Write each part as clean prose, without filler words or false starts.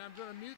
I'm gonna mute.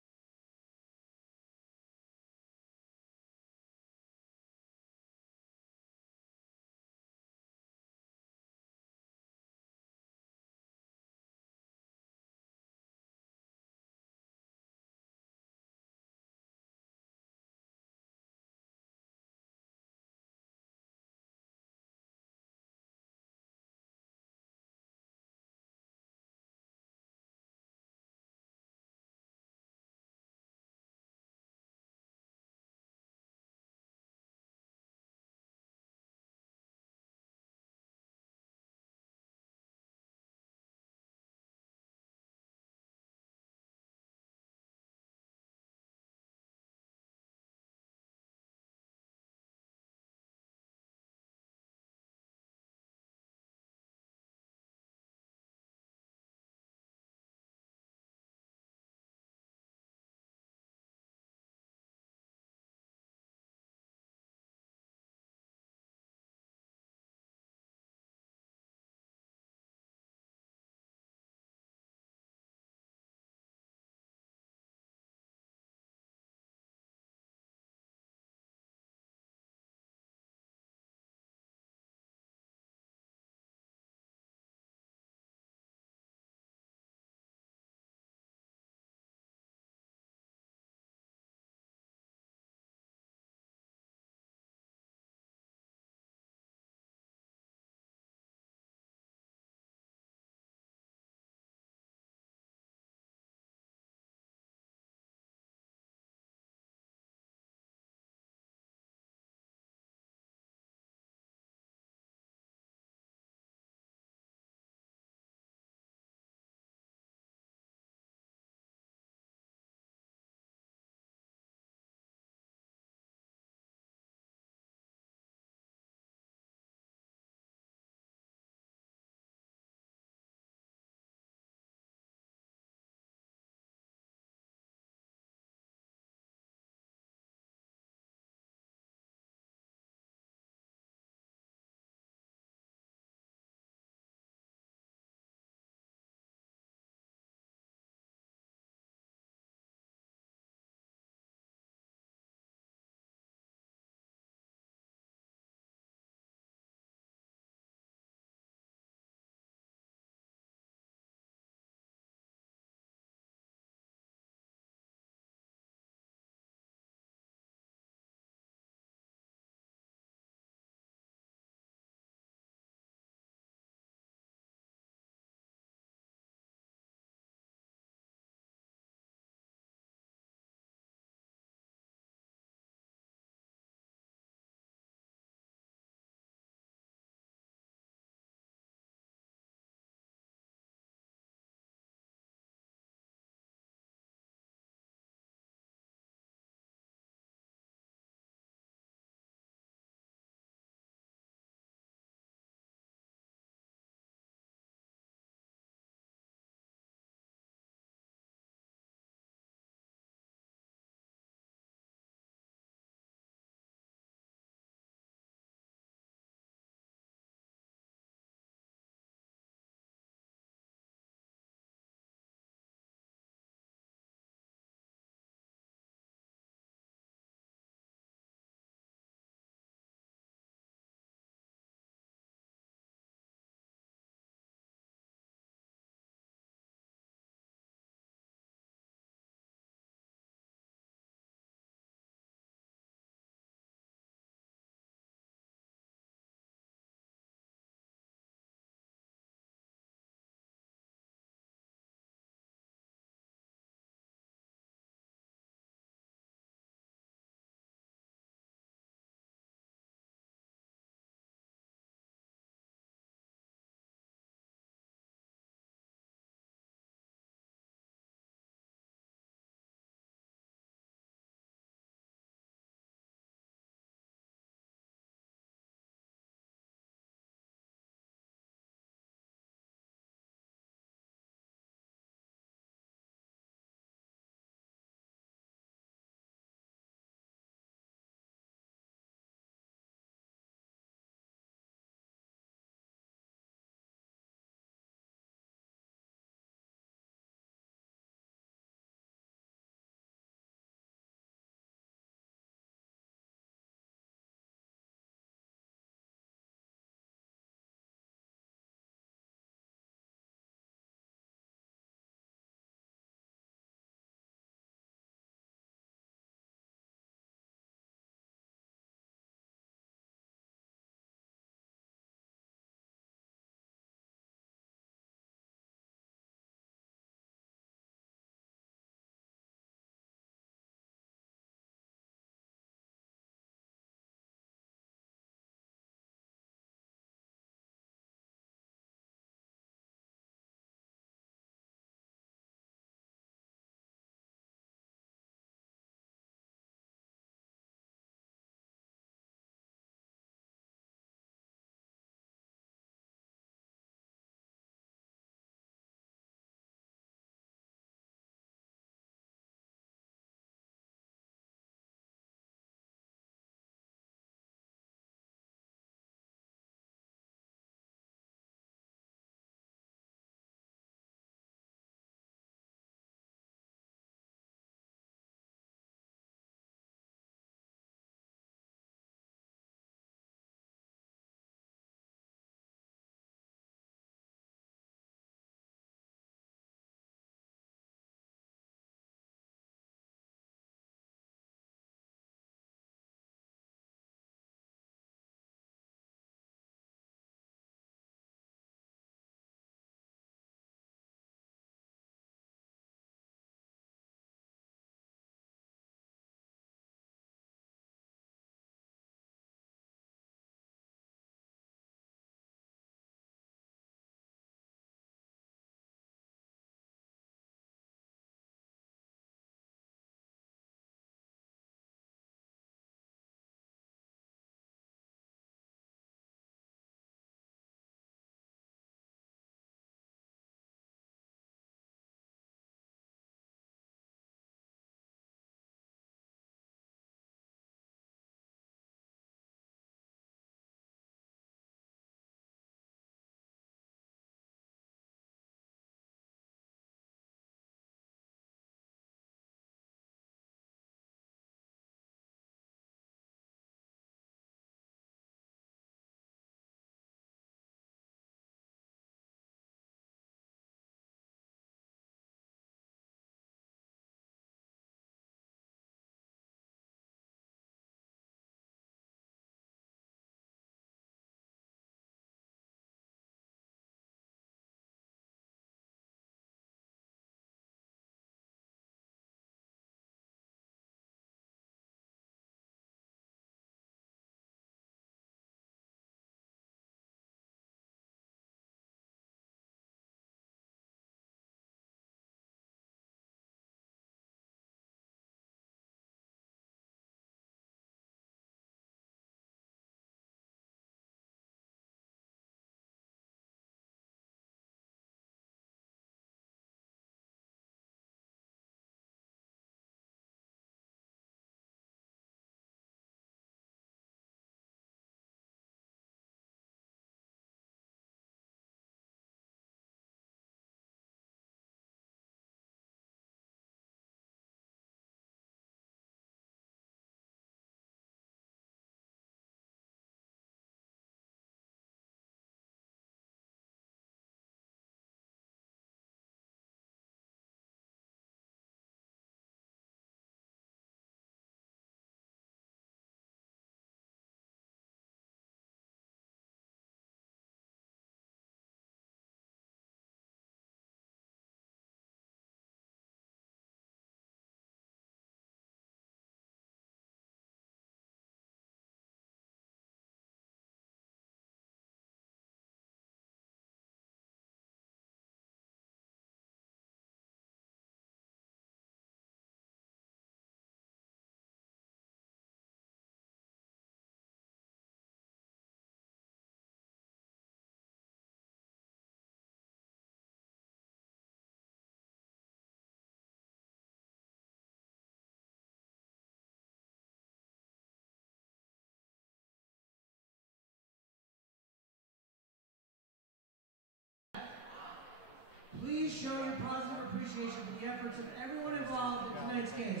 please show your positive appreciation for the efforts of everyone involved in tonight's game,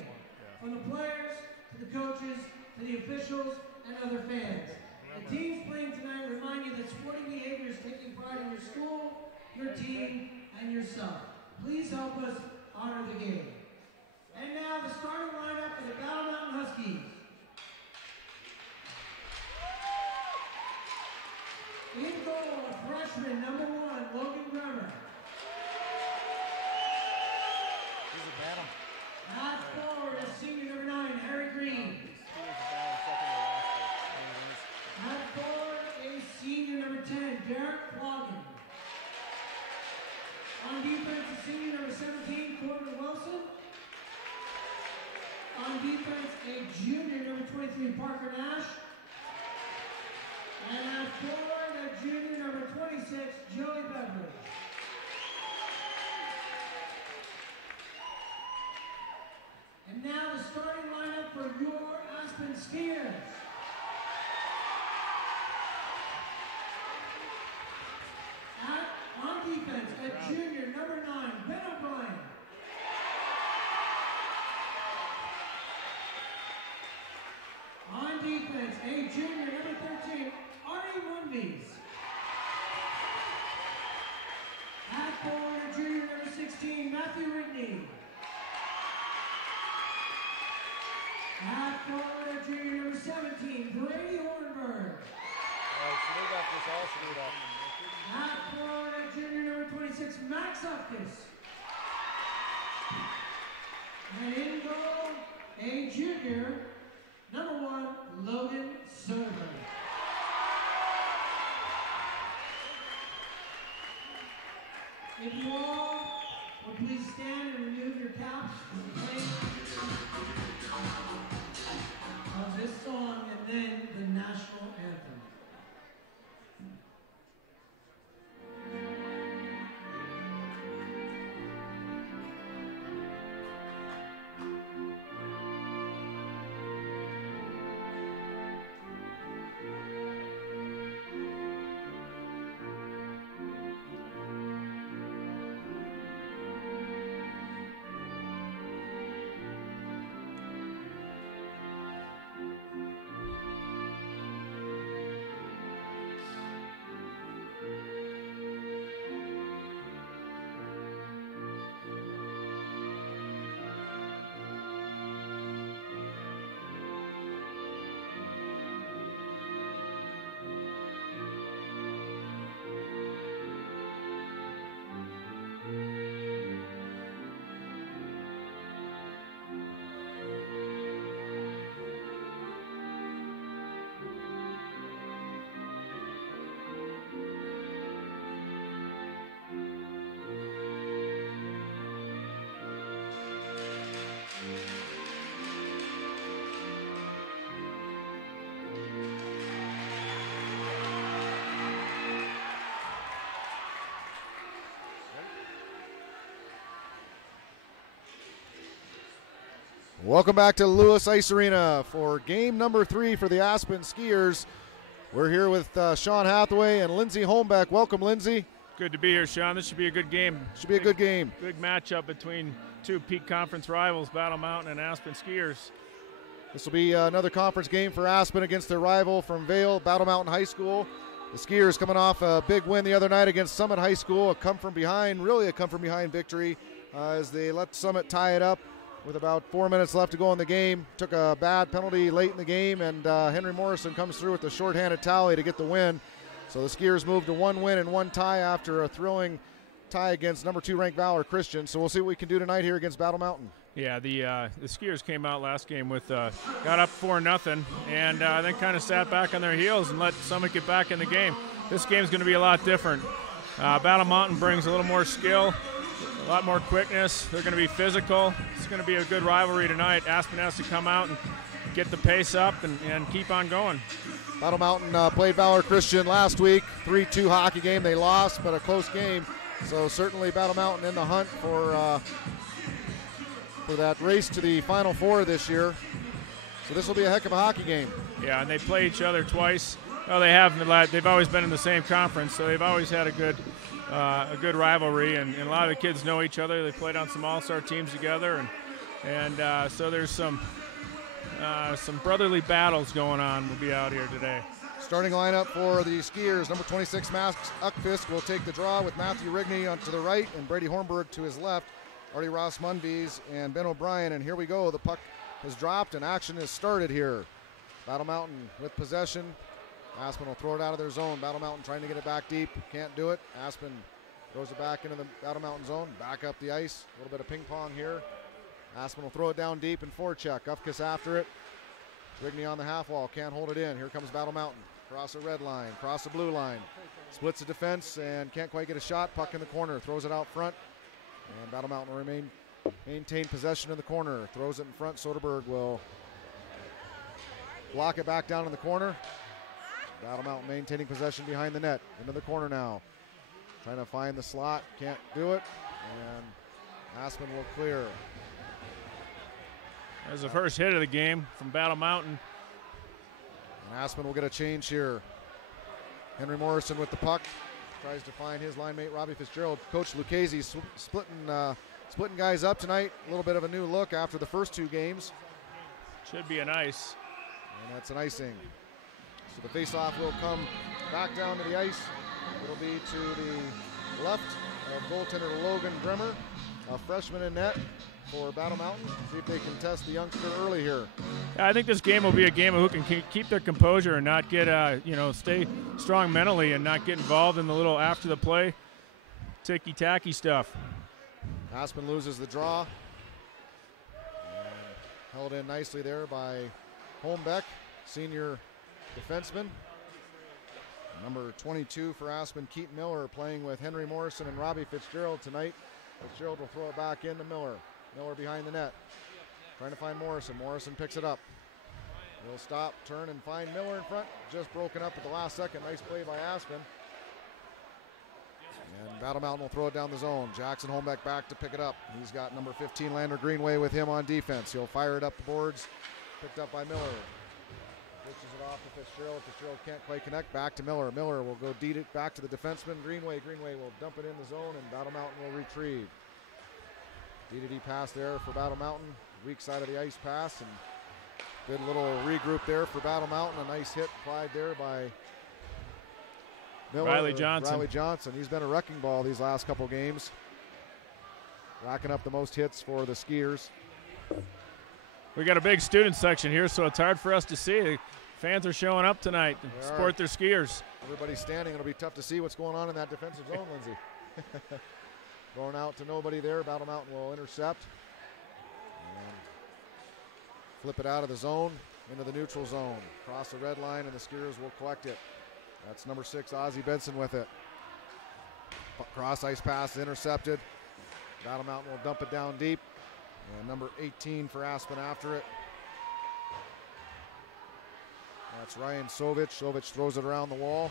from the players, to the coaches, to the officials, and other fans. The teams playing tonight remind you that sporting behavior is taking pride in your school, your team, and yourself. Please help us honor the game. And now the starting lineup for the Battle Mountain Huskies. In goal, freshman number 1, Logan Bremer. At forward is senior number 9, Harry Green. At forward is senior number 10, Derek Plogan. On defense is senior number 17, Corbin Wilson. On defense, a junior number 23, Parker Nash. And at forward, a junior number 26, Joey Beverly. And now the starting lineup for your Aspen Skiers. On defense, a junior number 9, Ben O'Brien. On defense, a junior number 13, Arnie Mundies. At forward, a junior number 16, Matthew Whitney. At forward, a junior number 17, Brady Hornberg. At forward, a junior number 26, Max Upkis. And in goal, a junior, number 1, Logan Soderberg. If you all would please stand and remove your caps for the playing of this song and then the national anthem. Welcome back to Lewis Ice Arena for game number 3 for the Aspen Skiers. We're here with Sean Hathaway and Lindsey Holmbeck. Welcome, Lindsey. Good to be here, Sean. This should be a good game. Should be a good game. Big matchup between two peak conference rivals, Battle Mountain and Aspen Skiers. This will be another conference game for Aspen against their rival from Vail, Battle Mountain High School. The Skiers coming off a big win the other night against Summit High School, a come-from-behind victory as they let Summit tie it up with about 4 minutes left to go in the game. Took a bad penalty late in the game, and Henry Morrison comes through with the shorthanded tally to get the win. So the Skiers moved to 1 win and 1 tie after a thrilling tie against number 2 ranked Valor Christian. So we'll see what we can do tonight here against Battle Mountain. Yeah, the Skiers came out last game with got up 4-0 and then kind of sat back on their heels and let Summit get back in the game. This game's going to be a lot different. Battle Mountain brings a little more skill, a lot more quickness. They're going to be physical. It's going to be a good rivalry tonight. Aspen has to come out and get the pace up and keep on going. Battle Mountain played Valor Christian last week, 3-2 hockey game. They lost, but a close game. So certainly Battle Mountain in the hunt for that race to the Final Four this year. So this will be a heck of a hockey game. Yeah, and they play each other twice. Well, they have. They've always been in the same conference, so they've always had a good a good rivalry, and a lot of the kids know each other. They played on some all-star teams together, and so there's some brotherly battles going on. We'll be out here today. Starting lineup for the Skiers, number 26, Max Uckfisk will take the draw with Matthew Rigney to the right and Brady Hornberg to his left, Artie Ross Munvies and Ben O'Brien, and here we go. The puck has dropped and action has started here. Battle Mountain with possession. Aspen will throw it out of their zone. Battle Mountain trying to get it back deep. Can't do it. Aspen throws it back into the Battle Mountain zone. Back up the ice. A little bit of ping pong here. Aspen will throw it down deep and forecheck. Uffkiss after it. Rigney on the half wall. Can't hold it in. Here comes Battle Mountain. Cross the red line. Cross the blue line. Splits the defense and can't quite get a shot. Puck in the corner. Throws it out front. And Battle Mountain will maintain possession in the corner. Throws it in front. Soderberg will block it back down in the corner. Battle Mountain maintaining possession behind the net. Into the corner now. Trying to find the slot. Can't do it. And Aspen will clear. There's the first hit of the game from Battle Mountain. And Aspen will get a change here. Henry Morrison with the puck. Tries to find his line mate, Robbie Fitzgerald. Coach Lucchese splitting guys up tonight. A little bit of a new look after the first two games. Should be an ice. And that's an icing. So the face-off will come back down to the ice. It'll be to the left of goaltender Logan Bremer, a freshman in net for Battle Mountain. See if they can test the youngster early here. Yeah, I think this game will be a game of who can keep their composure and not get, stay strong mentally and not get involved in the little after-the-play ticky-tacky stuff. Aspen loses the draw. And held in nicely there by Holmbeck, senior defenseman. Number 22 for Aspen, Keaton Miller, playing with Henry Morrison and Robbie Fitzgerald tonight. Fitzgerald will throw it back into Miller. Miller behind the net. Trying to find Morrison. Morrison picks it up. He'll stop, turn, and find Miller in front. Just broken up at the last second. Nice play by Aspen. And Battle Mountain will throw it down the zone. Jackson Holmbeck back to pick it up. He's got number 15, Lander Greenway, with him on defense. He'll fire it up the boards. Picked up by Miller. Pitches it off to Fitzgerald. Fitzgerald can't quite connect. Back to Miller. Miller will go deed it back to the defenseman. Greenway will dump it in the zone, and Battle Mountain will retrieve. D-to-D pass there for Battle Mountain. Weak side of the ice pass, and good little regroup there for Battle Mountain. A nice hit applied there by Miller. Riley Johnson. He's been a wrecking ball these last couple games. Racking up the most hits for the Skiers. We got a big student section here, so it's hard for us to see. The fans are showing up tonight to support their Skiers. Everybody's standing. It'll be tough to see what's going on in that defensive zone, Lindsay. Going out to nobody there. Battle Mountain will intercept. And flip it out of the zone into the neutral zone. Cross the red line, and the Skiers will collect it. That's number 6, Ozzie Benson with it. Cross ice pass intercepted. Battle Mountain will dump it down deep. And number 18 for Aspen after it. That's Ryan Sovich. Sovich throws it around the wall.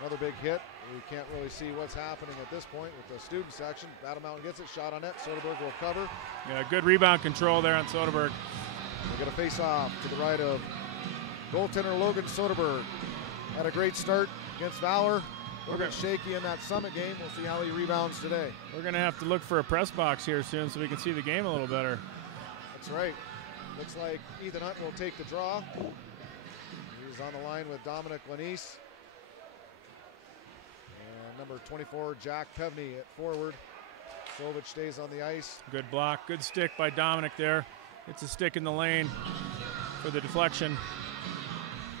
Another big hit. We can't really see what's happening at this point with the student section. Battle Mountain gets it, shot on net. Soderberg will cover. Yeah, good rebound control there on Soderberg. We'll get a face-off to the right of goaltender Logan Soderberg. Had a great start against Valor. A little bit shaky in that Summit game. We'll see how he rebounds today. We're going to have to look for a press box here soon so we can see the game a little better. That's right. Looks like Ethan Hunt will take the draw. He's on the line with Dominic Lanise. And number 24, Jack Pevney at forward. Sovich stays on the ice. Good block. Good stick by Dominic there. It's a stick in the lane for the deflection.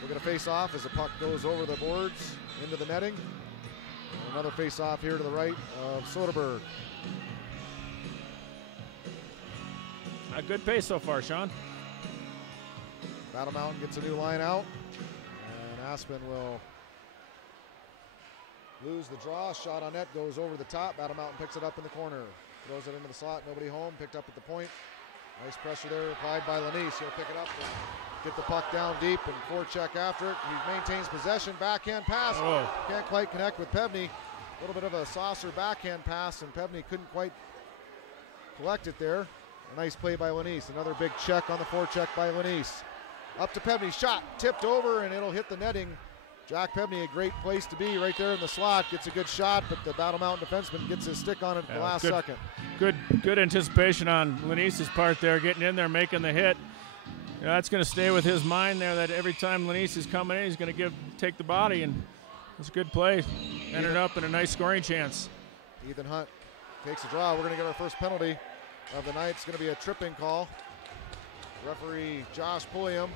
We're going to face off as the puck goes over the boards into the netting. And another face off here to the right of Soderberg. A good pace so far, Sean. Battle Mountain gets a new line out. And Aspen will lose the draw. Shot on net goes over the top. Battle Mountain picks it up in the corner. Throws it into the slot. Nobody home. Picked up at the point. Nice pressure there applied by Lanise. He'll pick it up and get the puck down deep and forecheck after it. He maintains possession. Backhand pass. Oh. Can't quite connect with Pevney. A little bit of a saucer backhand pass, and Pevney couldn't quite collect it there. A nice play by Lanise. Another big check on the forecheck by Lanise. Up to Pevney. Shot. Tipped over, and it'll hit the netting Jack Pebney, a great place to be right there in the slot. Gets a good shot, but the Battle Mountain defenseman gets his stick on it at the last second. Good anticipation on Lanice's part there, getting in there, making the hit. You know, that's going to stay with his mind there, that every time Lanice is coming in, he's going to take the body, and it's a good play. Ended up in a nice scoring chance. Ethan Hunt takes a draw. We're going to get our first penalty of the night. It's going to be a tripping call. Referee Josh Pulliam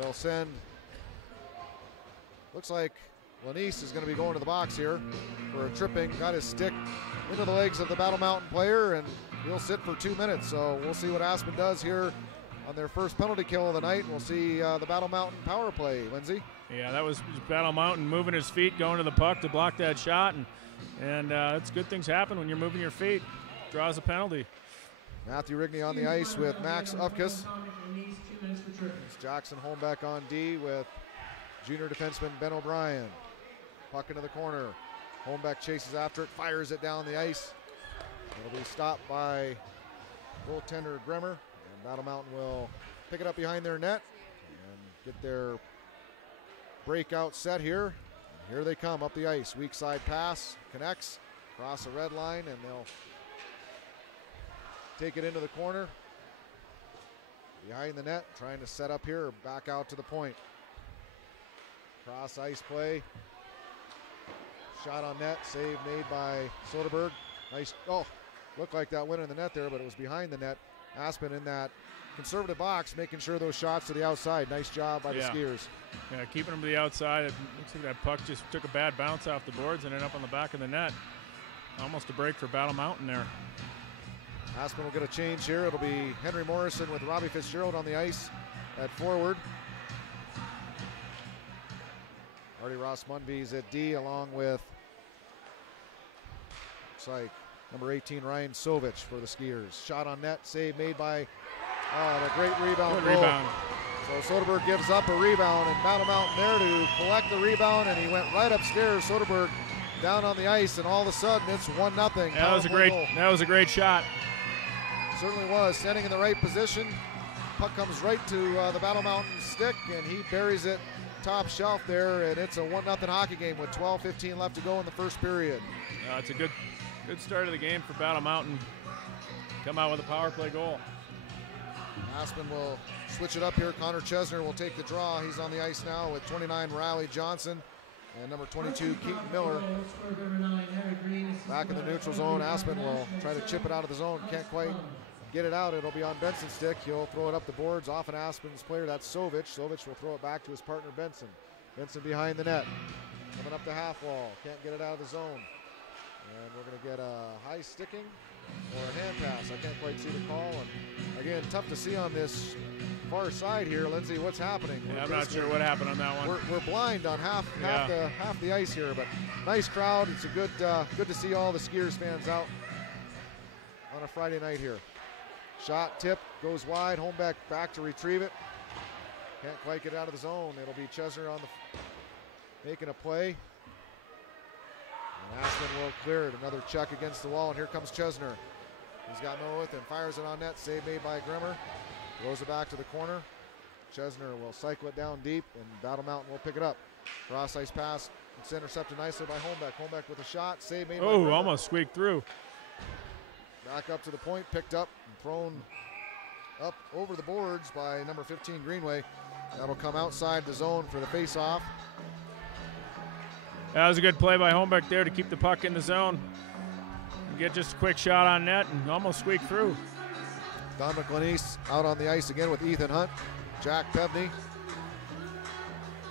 will send, looks like Lanice is going to be going to the box here for a tripping. Got his stick into the legs of the Battle Mountain player, and he'll sit for 2 minutes. So we'll see what Aspen does here on their first penalty kill of the night. We'll see the Battle Mountain power play, Lindsay. Yeah, that was Battle Mountain moving his feet, going to the puck to block that shot, and it's good things happen when you're moving your feet. Draws a penalty. Matthew Rigney on the ice with Max Ufkus. It's Jackson Holmbeck on D with junior defenseman Ben O'Brien. Puck into the corner. Holmbeck chases after it, fires it down the ice. It'll be stopped by goaltender Bremer, and Battle Mountain will pick it up behind their net and get their breakout set here. And here they come up the ice. Weak side pass, connects, across the red line, and they'll take it into the corner. Behind the net, trying to set up here, back out to the point. Cross ice play. Shot on net, save made by Soderberg. Nice, looked like that went in the net there, but it was behind the net. Aspen in that conservative box, making sure those shots to the outside. Nice job by the Skiers. Yeah, keeping them to the outside. It looks like that puck just took a bad bounce off the boards and ended up on the back of the net. Almost a break for Battle Mountain there. Aspen will get a change here. It'll be Henry Morrison with Robbie Fitzgerald on the ice at forward. Artie Ross Munby's at D, along with, looks like, number 18, Ryan Sovich for the Skiers. Shot on net, save made by, a great rebound. Good rebound. So Soderberg gives up a rebound, and Battle Mountain there to collect the rebound, and he went right upstairs. Soderberg down on the ice, and all of a sudden it's 1-0. That was a great shot. Certainly was, standing in the right position. Puck comes right to the Battle Mountain stick, and he buries it top shelf there, and it's a 1-0 hockey game with 12:15 left to go in the first period. It's a good start of the game for Battle Mountain. Come out with a power play goal. Aspen will switch it up here. Connor Chesner will take the draw. He's on the ice now with 29, Riley Johnson, and number 22, Keaton Miller. Back in the neutral zone, Aspen will try to chip it out of the zone. Can't quite get it out. It'll be on Benson's stick. He'll throw it up the boards off an Aspen's player. That's Sovich. Sovich will throw it back to his partner Benson. Benson behind the net. Coming up the half wall. Can't get it out of the zone. And we're going to get a high sticking or a hand pass. I can't quite see the call. And again, tough to see on this far side here. Lindsay, what's happening? Yeah, I'm not sure what happened on that one. We're blind on half the ice here, but nice crowd. It's a good to see all the Skiers fans out on a Friday night here. Shot tip goes wide. Holmbeck back to retrieve it. Can't quite get it out of the zone. It'll be Chesner on making a play. And Aspen will clear it. Another check against the wall, and here comes Chesner. He's got no width and fires it on net. Save made by Grimmer. Throws it back to the corner. Chesner will cycle it down deep, and Battle Mountain will pick it up. Cross ice pass. It's intercepted nicely by Holmbeck. Holmbeck with a shot. Save made by Grimmer. Almost squeaked through. Back up to the point, picked up and thrown up over the boards by number 15 Greenway. That'll come outside the zone for the face-off. That was a good play by Holmbeck there to keep the puck in the zone. Get just a quick shot on net and almost squeak through. Dominic Lanice out on the ice again with Ethan Hunt. Jack Pebney.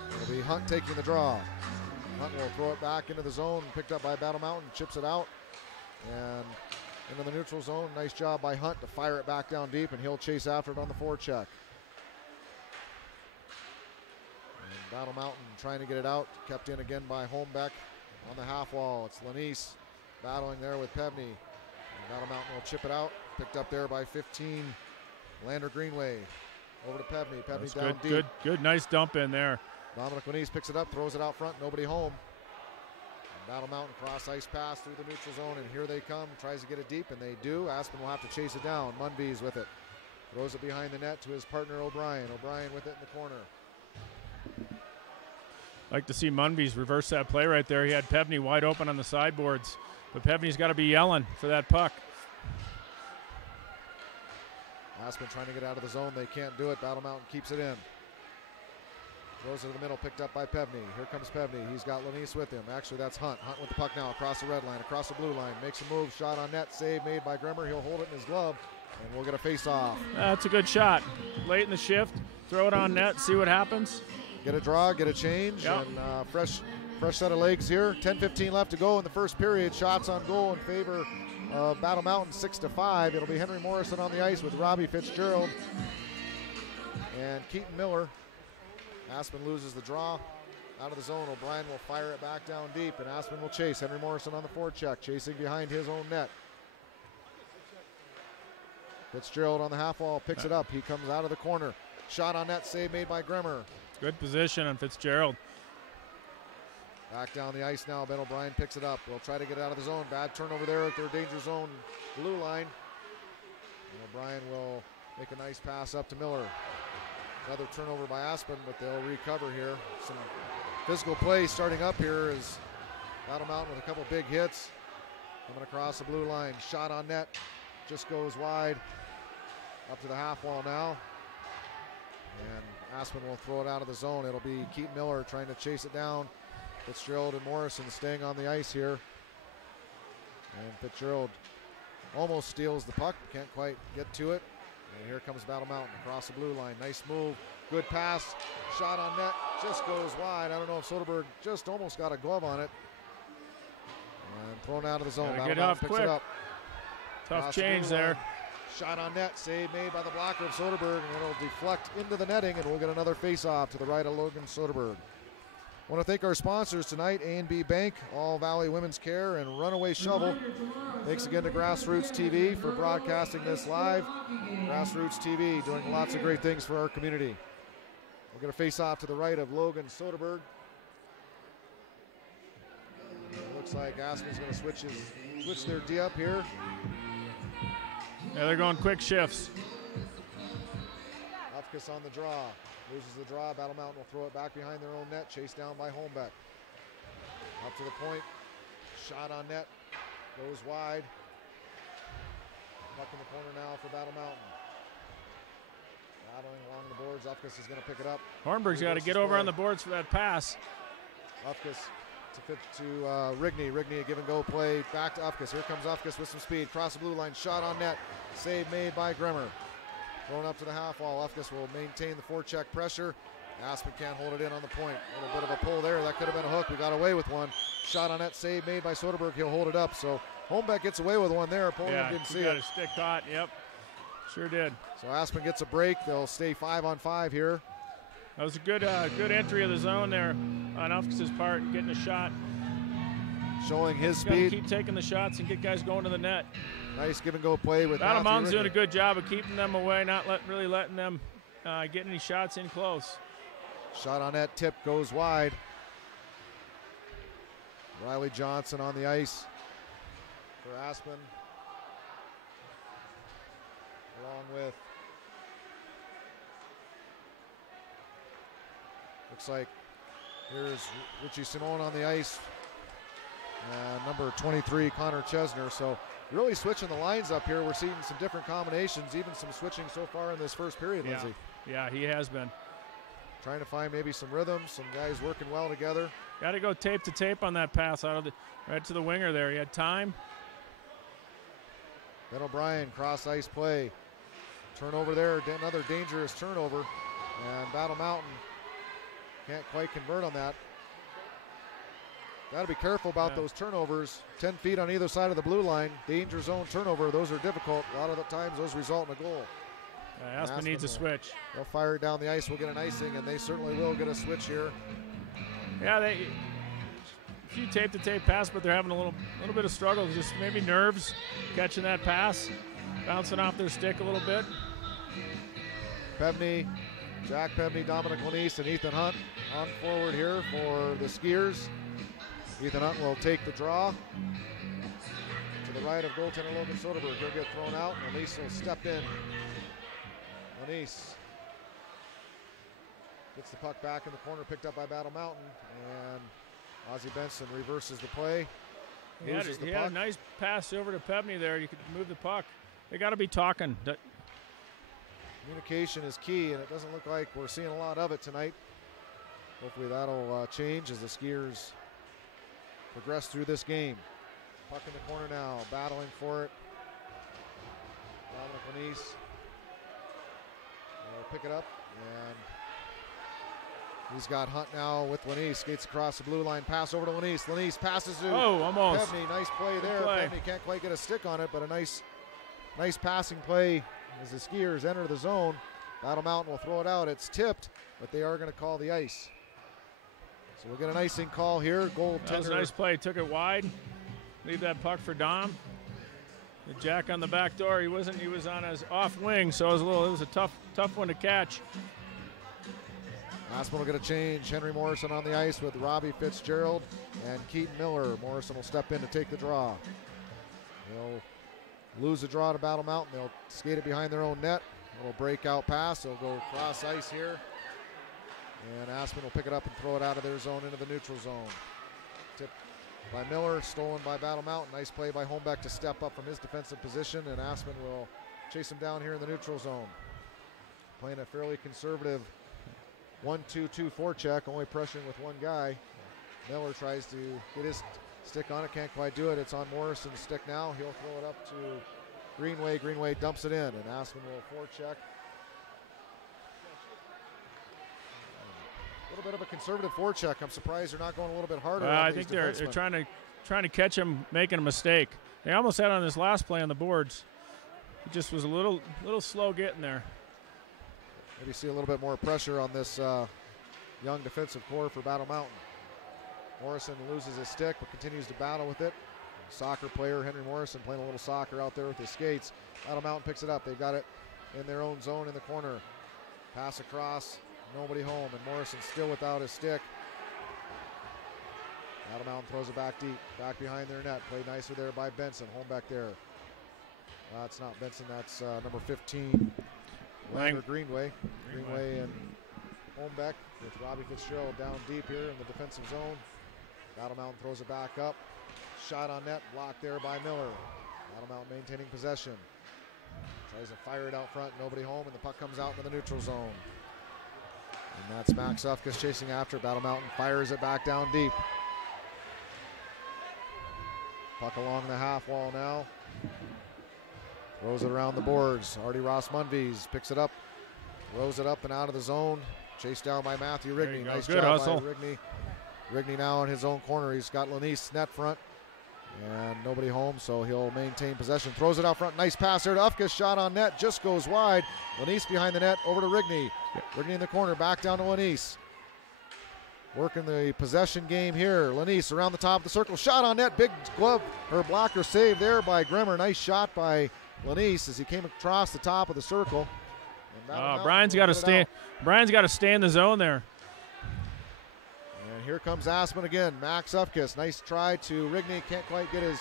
It'll be Hunt taking the draw. Hunt will throw it back into the zone, picked up by Battle Mountain, chips it out. And into the neutral zone. Nice job by Hunt to fire it back down deep, and he'll chase after it on the forecheck. And Battle Mountain trying to get it out. Kept in again by Holmbeck on the half wall. It's Lanice battling there with Pebney. And Battle Mountain will chip it out. Picked up there by 15, Lander Greenway. Over to Pebney. Pebney down deep. Good, nice dump in there. Dominic Lanice picks it up, throws it out front, nobody home. Battle Mountain cross ice pass through the neutral zone, and here they come. Tries to get it deep, and they do. Aspen will have to chase it down. Munby's with it. Throws it behind the net to his partner O'Brien. O'Brien with it in the corner. Like to see Munvies reverse that play right there. He had Pevney wide open on the sideboards, but Pevney's got to be yelling for that puck. Aspen trying to get out of the zone. They can't do it. Battle Mountain keeps it in. Throws it to the middle, picked up by Pevney. Here comes Pevney. He's got Lanise with him. Actually, that's Hunt. Hunt with the puck now across the red line, across the blue line. Makes a move, shot on net, save made by Grimmer. He'll hold it in his glove, and we'll get a face-off. That's a good shot. Late in the shift, throw it on net, see what happens. Get a draw, get a change, yep. And fresh set of legs here. 10-15 left to go in the first period. Shots on goal in favor of Battle Mountain, 6-5. It'll be Henry Morrison on the ice with Robbie Fitzgerald and Keaton Miller. Aspen loses the draw out of the zone. O'Brien will fire it back down deep, and Aspen will chase. Henry Morrison on the forecheck, chasing behind his own net. Fitzgerald on the half wall, picks it up. He comes out of the corner. Shot on net, save made by Grimmer. Good position on Fitzgerald. Back down the ice now. Ben O'Brien picks it up. We'll try to get out of the zone. Bad turnover there at their danger zone blue line. And O'Brien will make a nice pass up to Miller. Another turnover by Aspen, but they'll recover here. Some physical play starting up here is Battle Mountain with a couple big hits. Coming across the blue line. Shot on net. Just goes wide. Up to the half wall now. And Aspen will throw it out of the zone. It'll be Keaton Miller trying to chase it down. Fitzgerald and Morrison staying on the ice here. And Fitzgerald almost steals the puck. Can't quite get to it. And here comes Battle Mountain across the blue line. Nice move. Good pass. Shot on net. Just goes wide. I don't know if Soderberg just almost got a glove on it. And thrown out of the zone. Battle Mountain picks it up. Tough change there. Shot on net. Save made by the blocker of Soderberg. And it'll deflect into the netting. And we'll get another face-off to the right of Logan Soderberg. I want to thank our sponsors tonight, A&B Bank, All Valley Women's Care, and Runaway Shovel. Thanks again to Grassroots TV for broadcasting this live. Grassroots TV doing lots of great things for our community. We're going to face off to the right of Logan Soderberg. Looks like Aspen's going to switch their D up here. Yeah, they're going quick shifts. Ufkus on the draw. Loses the draw. Battle Mountain will throw it back behind their own net. Chased down by Holmbeck. Up to the point. Shot on net. Goes wide. Puck in the corner now for Battle Mountain. Battling along the boards. Ufkus is going to pick it up. Hornberg's got to get over on the boards for that pass. Ufkus to Rigney. Rigney a give and go play. Back to Ufkus. Here comes Ufkus with some speed. Cross the blue line. Shot on net. Save made by Grimmer. Thrown up to the half wall. Ufkus will maintain the forecheck pressure. Aspen can't hold it in on the point. A little bit of a pull there. That could have been a hook. We got away with one. Shot on net, save made by Soderberg. He'll hold it up. So Holmbeck gets away with one there. Poland didn't see it. Got a stick caught. Yep, sure did. So Aspen gets a break. They'll stay 5-on-5 here. That was a good entry of the zone there on Ufkus' part, getting a shot. Showing his speed. Keep taking the shots and get guys going to the net. Nice give and go play with Battle Mountain's doing a good job of keeping them away, not really letting them get any shots in close. Shot on net, tip goes wide. Riley Johnson on the ice for Aspen. Along with, looks like here's Richie Simone on the ice. Number 23, Connor Chesner. So really switching the lines up here. We're seeing some different combinations, even some switching so far in this first period, Lindsay. Yeah, he has been. Trying to find maybe some rhythm, some guys working well together. Got to go tape to tape on that pass out of right to the winger there. He had time. Ben O'Brien, cross ice play. Turnover there, another dangerous turnover. And Battle Mountain can't quite convert on that. Got to be careful about those turnovers. 10 feet on either side of the blue line. Danger zone turnover. Those are difficult. A lot of the times those result in a goal. Aspen needs a switch. They'll fire it down the ice. We'll get an icing, and they certainly will get a switch here. Yeah, a few tape-to-tape pass, but they're having a little bit of struggle. Just maybe nerves catching that pass, bouncing off their stick a little bit. Pevney, Jack Pevney, Dominic Lanise, and Ethan Hunt on forward here for the Skiers. Ethan Hunt will take the draw to the right of goaltender Logan Soderberg. He'll get thrown out. Lanise will step in. Lanise Gets the puck back in the corner, picked up by Battle Mountain, and Ozzie Benson reverses the play. He had a nice pass over to Pebney there. You could move the puck. They got to be talking. Communication is key, and it doesn't look like we're seeing a lot of it tonight. Hopefully that'll change as the Skiers progress through this game. Puck in the corner now, battling for it. Dominic Lanise will pick it up, and he's got Hunt now with Lanise. Skates across the blue line, pass over to Lanise. Lanise passes to almost. Pebney. Nice play there. Pebney can't quite get a stick on it, but a nice passing play as the Skiers enter the zone. Battle Mountain will throw it out. It's tipped, but they are going to call the ice. So we'll get an icing call here. Goaltender. That was a nice play. Took it wide. Leave that puck for Dom. The Jack on the back door. He was on his off wing, so it was a tough one to catch. Aspen will get a change. Henry Morrison on the ice with Robbie Fitzgerald and Keaton Miller. Morrison will step in to take the draw. They'll lose the draw to Battle Mountain. They'll skate it behind their own net. A little breakout pass. They'll go cross ice here. And Aspen will pick it up and throw it out of their zone into the neutral zone. Tipped by Miller, stolen by Battle Mountain. Nice play by Holmbeck to step up from his defensive position, and Aspen will chase him down here in the neutral zone. Playing a fairly conservative 1-2-2 forecheck, only pressuring with one guy. Miller tries to get his stick on it, can't quite do it. It's on Morrison's stick now. He'll throw it up to Greenway. Greenway dumps it in, and Aspen will forecheck. A little bit of a conservative forecheck. I'm surprised they're not going a little bit harder. I think they're trying to catch him making a mistake. They almost had on this last play on the boards. He just was a little slow getting there. Maybe see a little bit more pressure on this young defensive core for Battle Mountain. Morrison loses his stick but continues to battle with it. Soccer player Henry Morrison playing a little soccer out there with his skates. Battle Mountain picks it up. They've got it in their own zone in the corner. Pass across. Nobody home, and Morrison still without his stick. Battle Mountain throws it back deep, back behind their net. Played nicer there by Benson. Home back there. That's not Benson, that's number 15, Greenway. Greenway and Holmbeck with Robbie Fitzgerald down deep here in the defensive zone. Battle Mountain throws it back up. Shot on net, blocked there by Miller. Battle Mountain maintaining possession. Tries to fire it out front, nobody home, and the puck comes out into the neutral zone. And that's Max Ufkus chasing after. Battle Mountain fires it back down deep. Puck along the half wall now. Throws it around the boards. Artie Ross Munvies picks it up. Throws it up and out of the zone. Chased down by Matthew Rigney. Nice Good job hustle by Rigney. Rigney now in his own corner. He's got Lanise net front. And nobody home, so he'll maintain possession. Throws it out front. Nice pass there to Ufkus. Shot on net. Just goes wide. Lanise behind the net. Over to Rigney. Rigney in the corner. Back down to Lanise. Working the possession game here. Lanise around the top of the circle. Shot on net. Big glove or blocker save there by Grimmer. Nice shot by Lanise as he came across the top of the circle. Brian's got to stay. Brian's got to stay in the zone there. And here comes Aspen again. Max Ufkus. Nice try to Rigney. Can't quite get his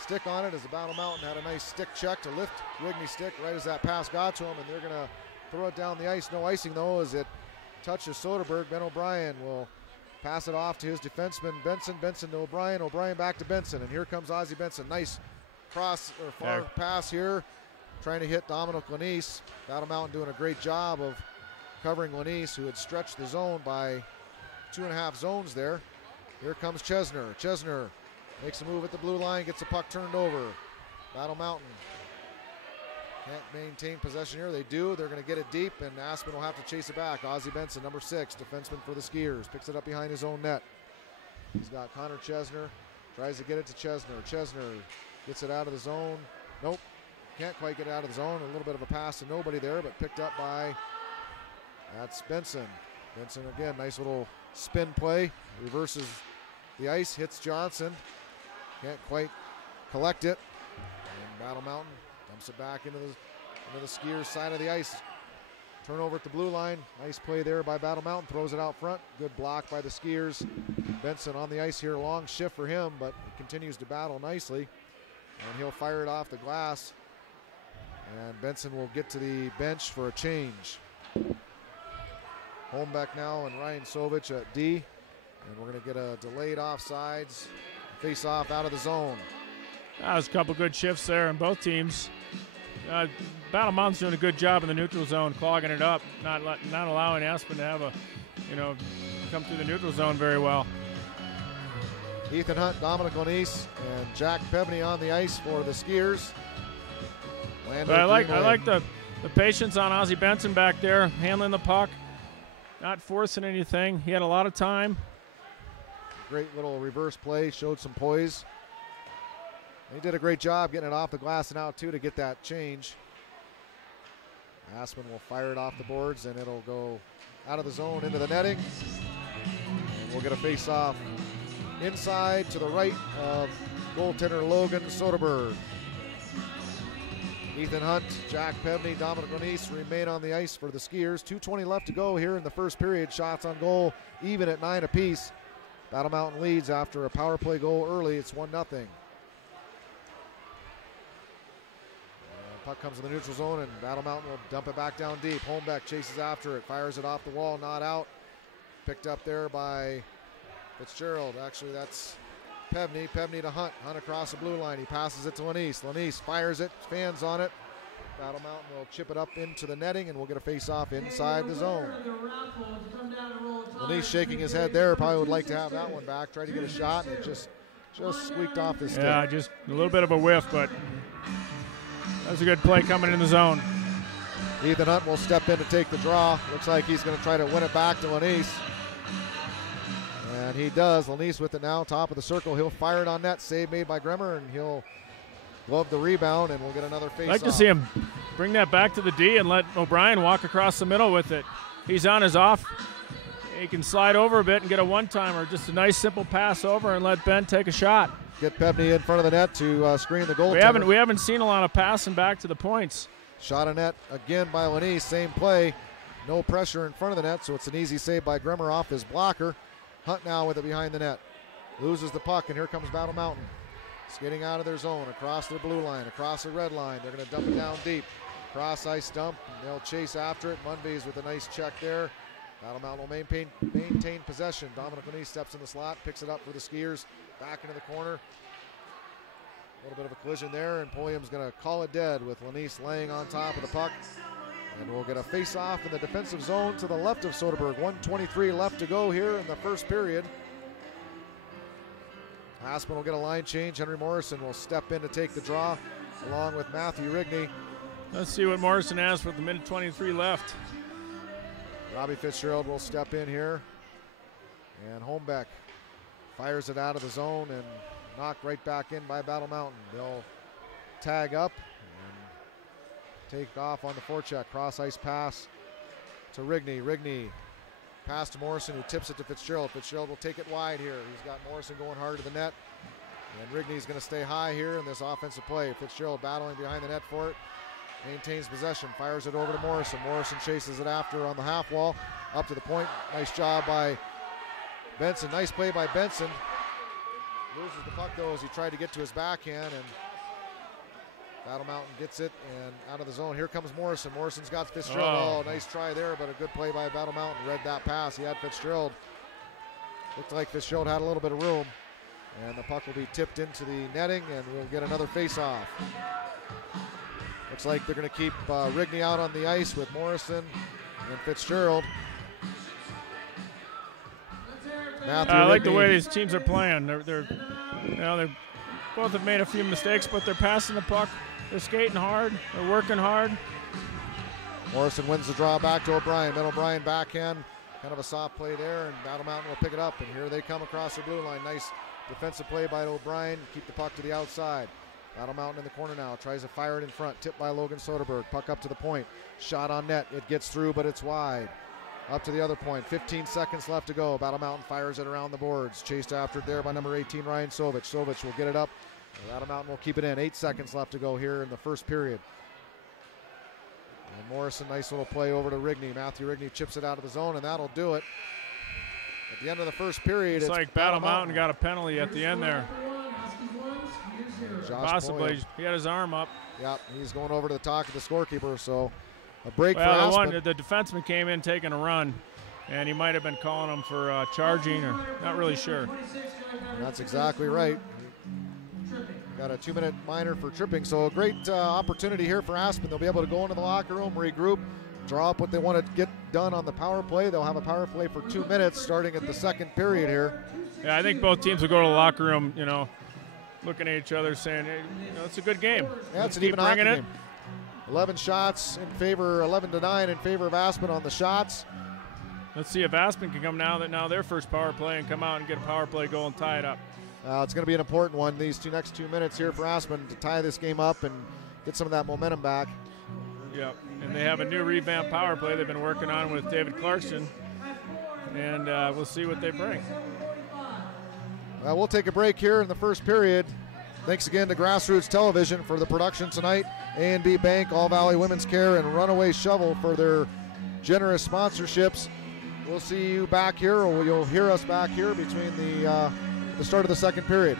stick on it as the Battle Mountain had a nice stick check to lift Rigney's stick right as that pass got to him. And they're going to throw it down the ice. No icing though as it touches Soderberg. Ben O'Brien will pass it off to his defenseman Benson. Benson to O'Brien. O'Brien back to Benson. And here comes Ozzie Benson. Nice cross or far pass here. Trying to hit Dominic Lanise. Battle Mountain doing a great job of covering Lanise, who had stretched the zone by 2.5 zones there. Here comes Chesner. Chesner makes a move at the blue line, gets the puck turned over. Battle Mountain can't maintain possession here. They do. They're going to get it deep, and Aspen will have to chase it back. Ozzie Benson, number 6, defenseman for the Skiers, picks it up behind his own net. He's got Connor Chesner. Tries to get it to Chesner. Chesner gets it out of the zone. Nope. Can't quite get it out of the zone. A little bit of a pass to nobody there, but picked up by, that's Benson. Benson again, nice little spin play. Reverses the ice, hits Johnson. Can't quite collect it. And Battle Mountain dumps it back into the Skiers side of the ice. Turnover at the blue line. Nice play there by Battle Mountain. Throws it out front. Good block by the Skiers. Benson on the ice here. Long shift for him, but he continues to battle nicely. And he'll fire it off the glass. And Benson will get to the bench for a change. Holmbeck now and Ryan Sovich at D. And we're going to get a delayed offsides. Face off out of the zone. That was a couple good shifts there in both teams. Battle Mountain's doing a good job in the neutral zone, clogging it up, not allowing Aspen to have come through the neutral zone very well. Ethan Hunt, Dominic Lanise, and Jack Pevney on the ice for the Skiers. But I like the patience on Ozzie Benson back there, handling the puck, not forcing anything. He had a lot of time. Great little reverse play, showed some poise. He did a great job getting it off the glass and out, too, to get that change. Aspen will fire it off the boards, and it'll go out of the zone into the netting. And we'll get a face-off inside to the right of goaltender Logan Soderberg. Ethan Hunt, Jack Pevney, Dominic Lanise remain on the ice for the Skiers. 2:20 left to go here in the first period. Shots on goal even at 9 apiece. Battle Mountain leads after a power play goal early. It's 1-0. Puck comes in the neutral zone, and Battle Mountain will dump it back down deep. Holmbeck chases after it, fires it off the wall, not out. Picked up there by Fitzgerald. Actually, that's Pevney. Pevney to Hunt. Hunt across the blue line. He passes it to Lanise. Lanise fires it, fans on it. Battle Mountain will chip it up into the netting, and we'll get a face-off inside the zone. Lanise shaking his head there. Probably would like to have that one back. Tried to get a shot, and it just squeaked off his stick. Yeah, just a little bit of a whiff, but that was a good play coming in the zone. Ethan Hunt will step in to take the draw. Looks like he's going to try to win it back to Lanise. And he does. Lanise with it now, top of the circle. He'll fire it on net. Save made by Gremmer, and he'll glove the rebound, and we'll get another face-off. I'd like to see him bring that back to the D and let O'Brien walk across the middle with it. He's on his off. He can slide over a bit and get a one-timer. Just a nice, simple pass over and let Ben take a shot. Get Pevney in front of the net to screen the goaltender. We haven't seen a lot of passing back to the points. Shot on net again by Lanise. Same play. No pressure in front of the net, so it's an easy save by Gremmer off his blocker. Hunt now with it behind the net. Loses the puck, and here comes Battle Mountain. Skating out of their zone, across their blue line, across the red line. They're going to dump it down deep. Cross ice dump. They'll chase after it. Munby's with a nice check there. Battle Mountain will maintain possession. Dominic Lanise steps in the slot, picks it up for the Skiers. Back into the corner. A little bit of a collision there, and Pulliam's going to call it dead with Lanise laying on top of the puck. And we'll get a face-off in the defensive zone to the left of Soderberg. 1:23 left to go here in the first period. Aspen will get a line change. Henry Morrison will step in to take the draw along with Matthew Rigney. Let's see what Morrison has with the minute 23 left. Robbie Fitzgerald will step in here. And Holmbeck fires it out of the zone and knocked right back in by Battle Mountain. They'll tag up and take off on the forecheck. Cross ice pass to Rigney. Rigney pass to Morrison, who tips it to Fitzgerald. Fitzgerald will take it wide here. He's got Morrison going hard to the net. And Rigney's going to stay high here in this offensive play. Fitzgerald battling behind the net for it. Maintains possession, fires it over to Morrison. Morrison chases it after on the half wall. Up to the point. Nice job by Benson. Nice play by Benson. Loses the puck though as he tried to get to his backhand, and Battle Mountain gets it and out of the zone. Here comes Morrison. Morrison's got Fitzgerald. Oh, nice try there, but a good play by Battle Mountain. Read that pass. He had Fitzgerald. Looked like Fitzgerald had a little bit of room. And the puck will be tipped into the netting, and we'll get another face-off. Looks like they're going to keep Rigney out on the ice with Morrison and Fitzgerald. I like the way these teams are playing. They both have made a few mistakes, but they're passing the puck. They're skating hard. They're working hard. Morrison wins the draw back to O'Brien. Then O'Brien backhand. Kind of a soft play there, and Battle Mountain will pick it up. And here they come across the blue line. Nice defensive play by O'Brien. Keep the puck to the outside. Battle Mountain in the corner now. Tries to fire it in front. Tipped by Logan Soderberg. Puck up to the point. Shot on net. It gets through, but it's wide. Up to the other point. 15 seconds left to go. Battle Mountain fires it around the boards. Chased after it there by number 18, Ryan Sovich. Sovich will get it up. Battle Mountain will keep it in. 8 seconds left to go here in the first period. And Morrison, nice little play over to Rigney. Matthew Rigney chips it out of the zone, and that'll do it. At the end of the first period, it's like Battle Mountain got a penalty at the end there. Possibly. Pulliam. He had his arm up. Yep, he's going over to the talk of the scorekeeper, so a break for Aspen. Aspen. The defenseman came in taking a run. and he might have been calling them for charging, or not really sure. And that's exactly right. Got a 2-minute minor for tripping, so a great opportunity here for Aspen. They'll be able to go into the locker room, regroup, draw up what they want to get done on the power play. They'll have a power play for 2 minutes starting at the second period here. Yeah, I think both teams will go to the locker room, looking at each other saying, hey, it's a good game. Yeah, Let's it's an keep even hockey bringing it. game. 11 shots in favor, 11-9 in favor of Aspen on the shots. Let's see if Aspen can come now their first power play and come out and get a power play goal and tie it up. It's going to be an important one, these next 2 minutes here for Aspen to tie this game up and get some of that momentum back. Yep, and they have a new revamped power play they've been working on with David Clarkson, and we'll see what they bring. We'll take a break here in the first period. Thanks again to Grassroots Television for the production tonight, A&B Bank, All Valley Women's Care, and Runaway Shovel for their generous sponsorships. We'll see you back here, or you'll hear us back here between the start of the second period.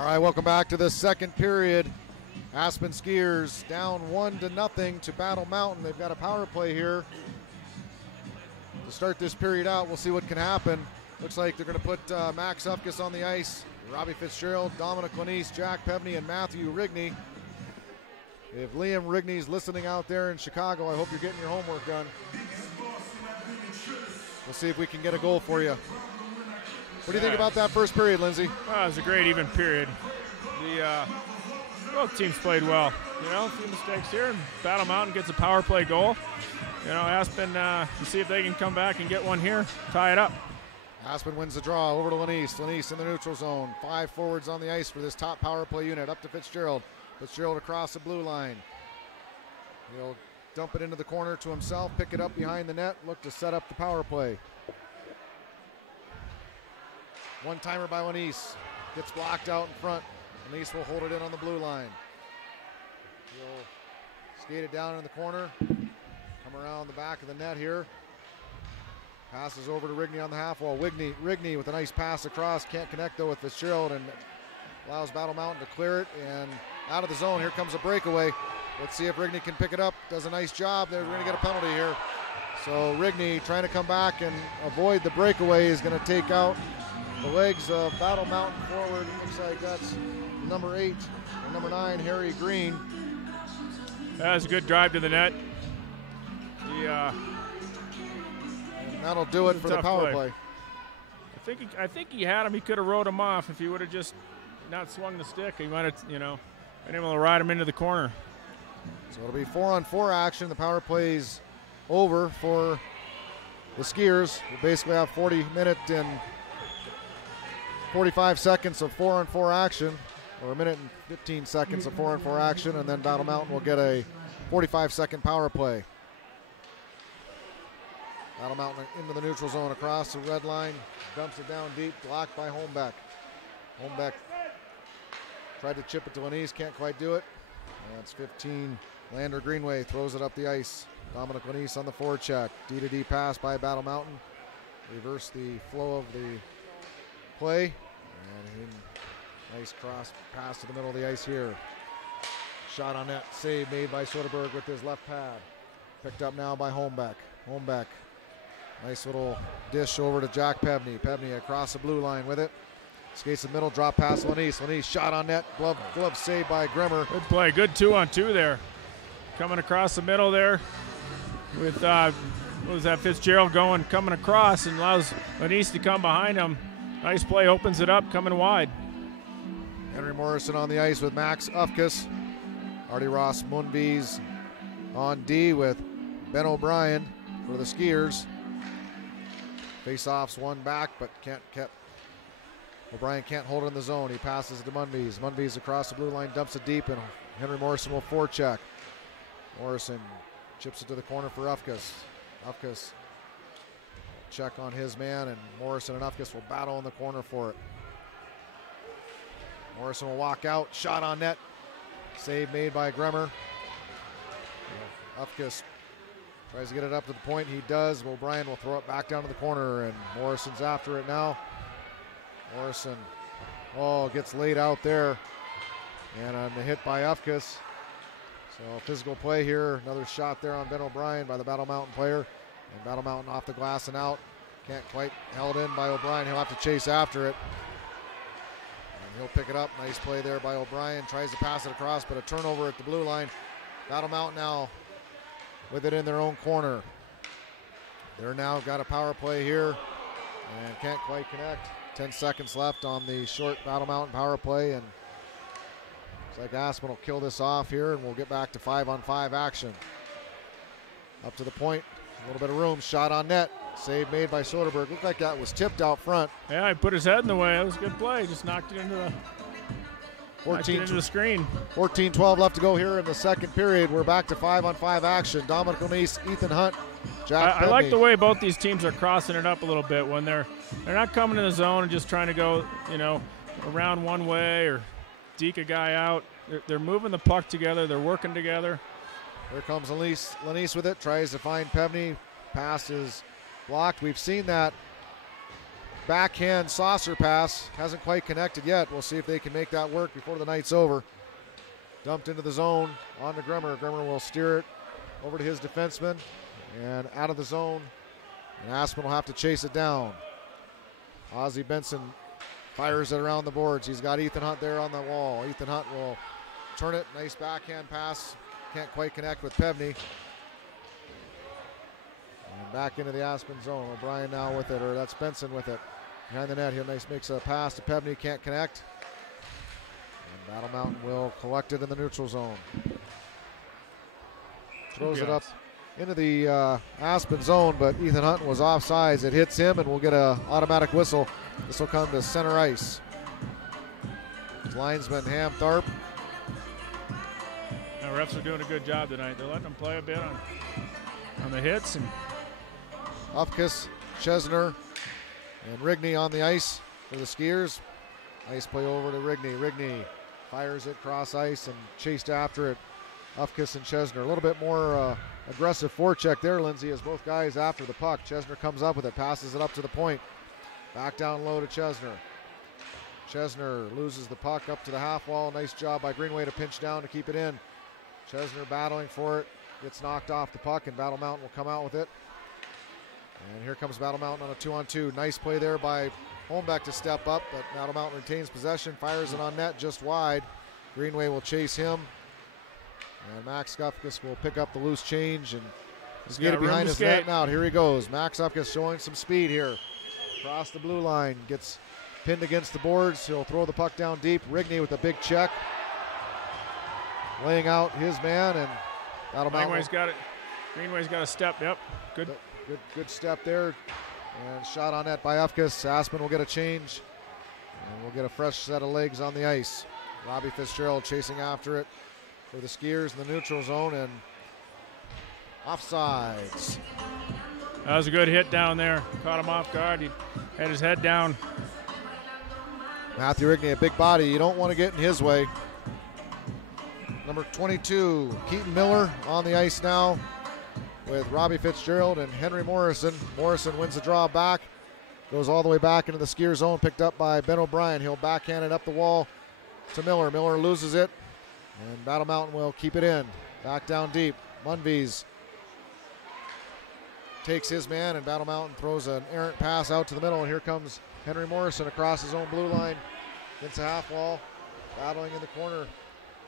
All right, welcome back to the second period. Aspen Skiers down 1-0 to Battle Mountain. They've got a power play here to start this period out. We'll see what can happen. Looks like they're going to put Max Ufkus on the ice, Robbie Fitzgerald, Dominic Lanise, Jack Pevney, and Matthew Rigney. If Liam Rigney's listening out there in Chicago, I hope you're getting your homework done. We'll see if we can get a goal for you. What do you think about that first period, Lindsay? Well, it was a great even period. Both teams played well. You know, a few mistakes here, and Battle Mountain gets a power play goal. You know, Aspen, see if they can come back and get one here, tie it up. Aspen wins the draw over to Lanise. Lanise in the neutral zone. 5 forwards on the ice for this top power play unit. Up to Fitzgerald. Fitzgerald across the blue line. He'll dump it into the corner to himself, pick it up behind the net, look to set up the power play. One-timer by Lanise. Gets blocked out in front. Lanise will hold it in on the blue line. He'll skate it down in the corner. Come around the back of the net here. Passes over to Rigney on the half wall. Rigney with a nice pass across. Can't connect though with Fitzgerald and allows Battle Mountain to clear it. And out of the zone, here comes a breakaway. Let's see if Rigney can pick it up. Does a nice job. They're going to get a penalty here. So Rigney trying to come back and avoid the breakaway is going to take out the legs of Battle Mountain forward. Looks like that's number 8 or number 9, Harry Green. That was a good drive to the net. And that'll do it for the power play. I think he had him. He could have rode him off if he would have just not swung the stick. He might have, been able to ride him into the corner. So it'll be 4-on-4 action. The power play's over for the Skiers. We'll basically have 40 minutes and 45 seconds of 4-on-4 action, or a minute and 15 seconds of 4-on-4 action, and then Battle Mountain will get a 45-second power play. Battle Mountain into the neutral zone across the red line, dumps it down deep, blocked by Holmbeck. Holmbeck tried to chip it to Lanise, can't quite do it. That's 15. Lander Greenway throws it up the ice. Dominic Lanise on the forecheck. D-to-D pass by Battle Mountain. Reverse the flow of the play. And nice cross pass to the middle of the ice here. Shot on net, save made by Soderberg with his left pad. Picked up now by Holmbeck. Holmbeck, nice little dish over to Jack Pevney. Pevney across the blue line with it. Skates the middle, drop pass Lanise. Lanise shot on net, glove save by Grimmer. Good play, good 2-on-2 there. Coming across the middle there with, what was that, Fitzgerald coming across and allows Lanise to come behind him. Nice play, opens it up, coming wide. Henry Morrison on the ice with Max Ufkus. Artie Ross Munvies on D with Ben O'Brien for the Skiers. Face-offs one back, but O'Brien can't hold it in the zone. He passes it to Munvies. Munvies across the blue line, dumps it deep, and Henry Morrison will forecheck. Morrison chips it to the corner for Ufkus. Ufkus check on his man, and Morrison and Ufkus will battle in the corner for it. Morrison will walk out, shot on net. Save made by Gremmer. Ufkus tries to get it up to the point. He does. O'Brien will throw it back down to the corner, and Morrison's after it now. Morrison, gets laid out there. And on the hit by Ufkus. So physical play here. Another shot there on Ben O'Brien by the Battle Mountain player. And Battle Mountain off the glass and out. Can't quite held in by O'Brien. He'll have to chase after it. And he'll pick it up. Nice play there by O'Brien. Tries to pass it across, but a turnover at the blue line. Battle Mountain now with it in their own corner. They're now got a power play here and can't quite connect. 10 seconds left on the short Battle Mountain power play, and looks like Aspen will kill this off here, and we'll get back to 5-on-5 action. Up to the point, a little bit of room, shot on net, save made by Soderberg. Looked like that was tipped out front. Yeah, he put his head in the way. That was a good play. Just knocked it into the screen. 14-12 left to go here in the second period. We're back to 5-on-5 action. Dominic Lanise, Ethan Hunt, Jack I like the way both these teams are crossing it up a little bit when they're not coming in the zone and just trying to go, around one way or deke a guy out. They're moving the puck together. They're working together. Here comes Lanise with it. Tries to find Pevney. Pass is blocked. We've seen that backhand saucer pass. Hasn't quite connected yet. We'll see if they can make that work before the night's over. Dumped into the zone on to Grimmer. Grimmer will steer it over to his defenseman and out of the zone. And Aspen will have to chase it down. Ozzie Benson fires it around the boards. He's got Ethan Hunt there on the wall. Ethan Hunt will turn it. Nice backhand pass. Can't quite connect with Pevney. And back into the Aspen zone. O'Brien now with it, or that's Benson with it. Behind the net, he makes a pass to Pevney. Can't connect. And Battle Mountain will collect it in the neutral zone. Throws it up into the Aspen zone, but Ethan Hunt was offsides. It hits him, and we'll get an automatic whistle. This will come to center ice. Linesman Ham Tharp. Now, refs are doing a good job tonight. They're letting them play a bit on the hits. And Ufkus, Chesner, and Rigney on the ice for the Skiers. Nice play over to Rigney. Rigney fires it cross ice and chased after it. Ufkus and Chesner. A little bit more aggressive forecheck there, Lindsay, as both guys after the puck. Chesner comes up with it, passes it up to the point. Back down low to Chesner. Chesner loses the puck up to the half wall. Nice job by Greenway to pinch down to keep it in. Chesner battling for it. Gets knocked off the puck, and Battle Mountain will come out with it. And here comes Battle Mountain on a 2-on-2. Nice play there by Holmbeck to step up, but Battle Mountain retains possession, fires it on net just wide. Greenway will chase him. And Max Ufkus will pick up the loose change and just get it behind his net now. Here he goes. Max Ufkus showing some speed here. Across the blue line, gets pinned against the boards. He'll throw the puck down deep. Rigney with a big check. Laying out his man, and Battle Mountain. Greenway's got a step, yep. Good step there. And shot on net by Ufkus. Aspen will get a change. And we'll get a fresh set of legs on the ice. Robbie Fitzgerald chasing after it for the Skiers in the neutral zone, and offsides. That was a good hit down there. Caught him off guard. He had his head down. Matthew Rigney, a big body. You don't want to get in his way. Number 22, Keaton Miller on the ice now with Robbie Fitzgerald and Henry Morrison. Morrison wins the draw back. Goes all the way back into the Skier zone, picked up by Ben O'Brien. He'll backhand it up the wall to Miller. Miller loses it, and Battle Mountain will keep it in. Back down deep. Munvies takes his man, and Battle Mountain throws an errant pass out to the middle, and here comes Henry Morrison across his own blue line against the half wall, battling in the corner.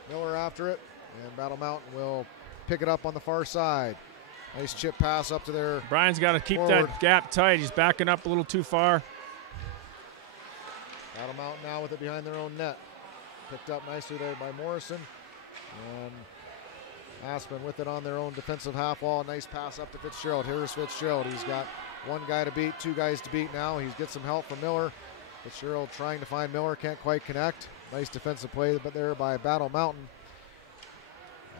Miller after it, and Battle Mountain will pick it up on the far side. Nice chip pass up to their Brian's got to keep forward. that gap tight. He's backing up a little too far. Battle Mountain now with it behind their own net. Picked up nicely there by Morrison. And Aspen with it on their own defensive half wall. Nice pass up to Fitzgerald. Here's Fitzgerald. He's got one guy to beat, two guys to beat now. He's got some help from Miller. Fitzgerald trying to find Miller, can't quite connect. Nice defensive play but there by Battle Mountain.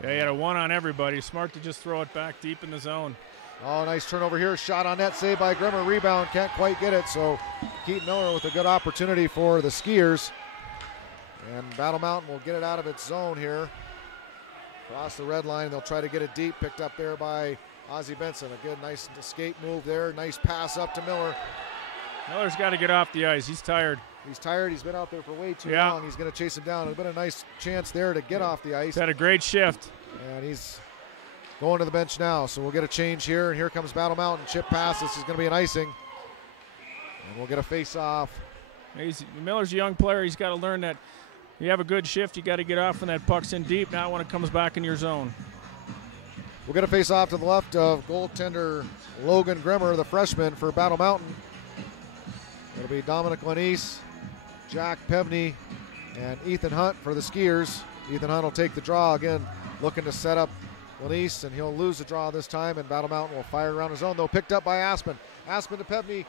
Yeah, he had a one on everybody. Smart to just throw it back deep in the zone. Oh, nice turnover here. Shot on net, saved by Grimmer. Rebound, can't quite get it. So Keaton Miller with a good opportunity for the Skiers. And Battle Mountain will get it out of its zone here. Across the red line, they'll try to get it deep. Picked up there by Ozzie Benson. A good, nice escape move there. Nice pass up to Miller. Miller's got to get off the ice. He's tired. He's tired. He's been out there for way too long. He's going to chase him down. It's been a nice chance there to get off the ice. He's had a great shift. And he's going to the bench now. So we'll get a change here. And here comes Battle Mountain. Chip pass. This is going to be an icing. And we'll get a face-off. Miller's a young player. He's got to learn that you have a good shift. You got to get off when that puck's in deep, not when it comes back in your zone. We'll get a face-off to the left of goaltender Logan Grimmer, the freshman for Battle Mountain. It'll be Dominic Lanise, Jack Pevney, and Ethan Hunt for the Skiers. Ethan Hunt will take the draw again, looking to set up Lanise, and he'll lose the draw this time, and Battle Mountain will fire around his own, though picked up by Aspen. Aspen to Pevney.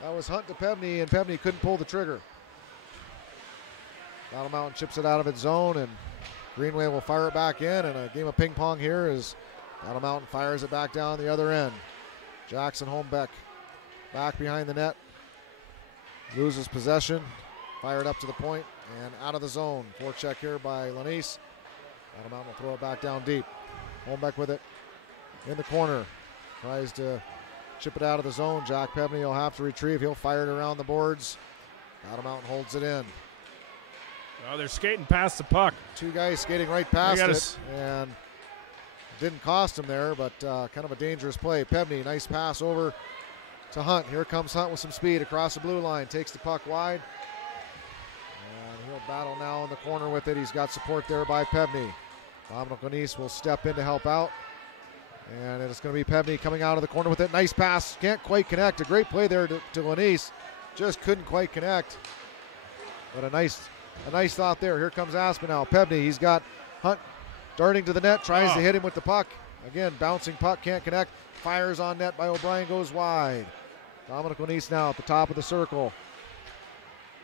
That was Hunt to Pevney, and Pevney couldn't pull the trigger. Battle Mountain chips it out of its zone, and Greenway will fire it back in, and a game of ping pong here as Battle Mountain fires it back down the other end. Jackson Holmbeck back behind the net. Loses possession, fired up to the point, and out of the zone. Forecheck here by Lanise. Battle Mountain will throw it back down deep. Holmbeck with it in the corner. Tries to chip it out of the zone. Jack Pebney will have to retrieve. He'll fire it around the boards. Battle Mountain holds it in. Oh, they're skating past the puck. Two guys skating right past it, and didn't cost him there, but kind of a dangerous play. Pebney, nice pass over to Hunt. Here comes Hunt with some speed across the blue line. Takes the puck wide, and he'll battle now in the corner with it. He's got support there by Pebney. Dominic Lanise will step in to help out, and it's going to be Pebney coming out of the corner with it. Nice pass, can't quite connect. A great play there to Lanise, just couldn't quite connect, but a nice thought there. Here comes Aspen now. Pebney, he's got Hunt darting to the net, tries to hit him with the puck. Again, bouncing puck, can't connect. Fires on net by O'Brien, goes wide. Dominic Lanise now at the top of the circle.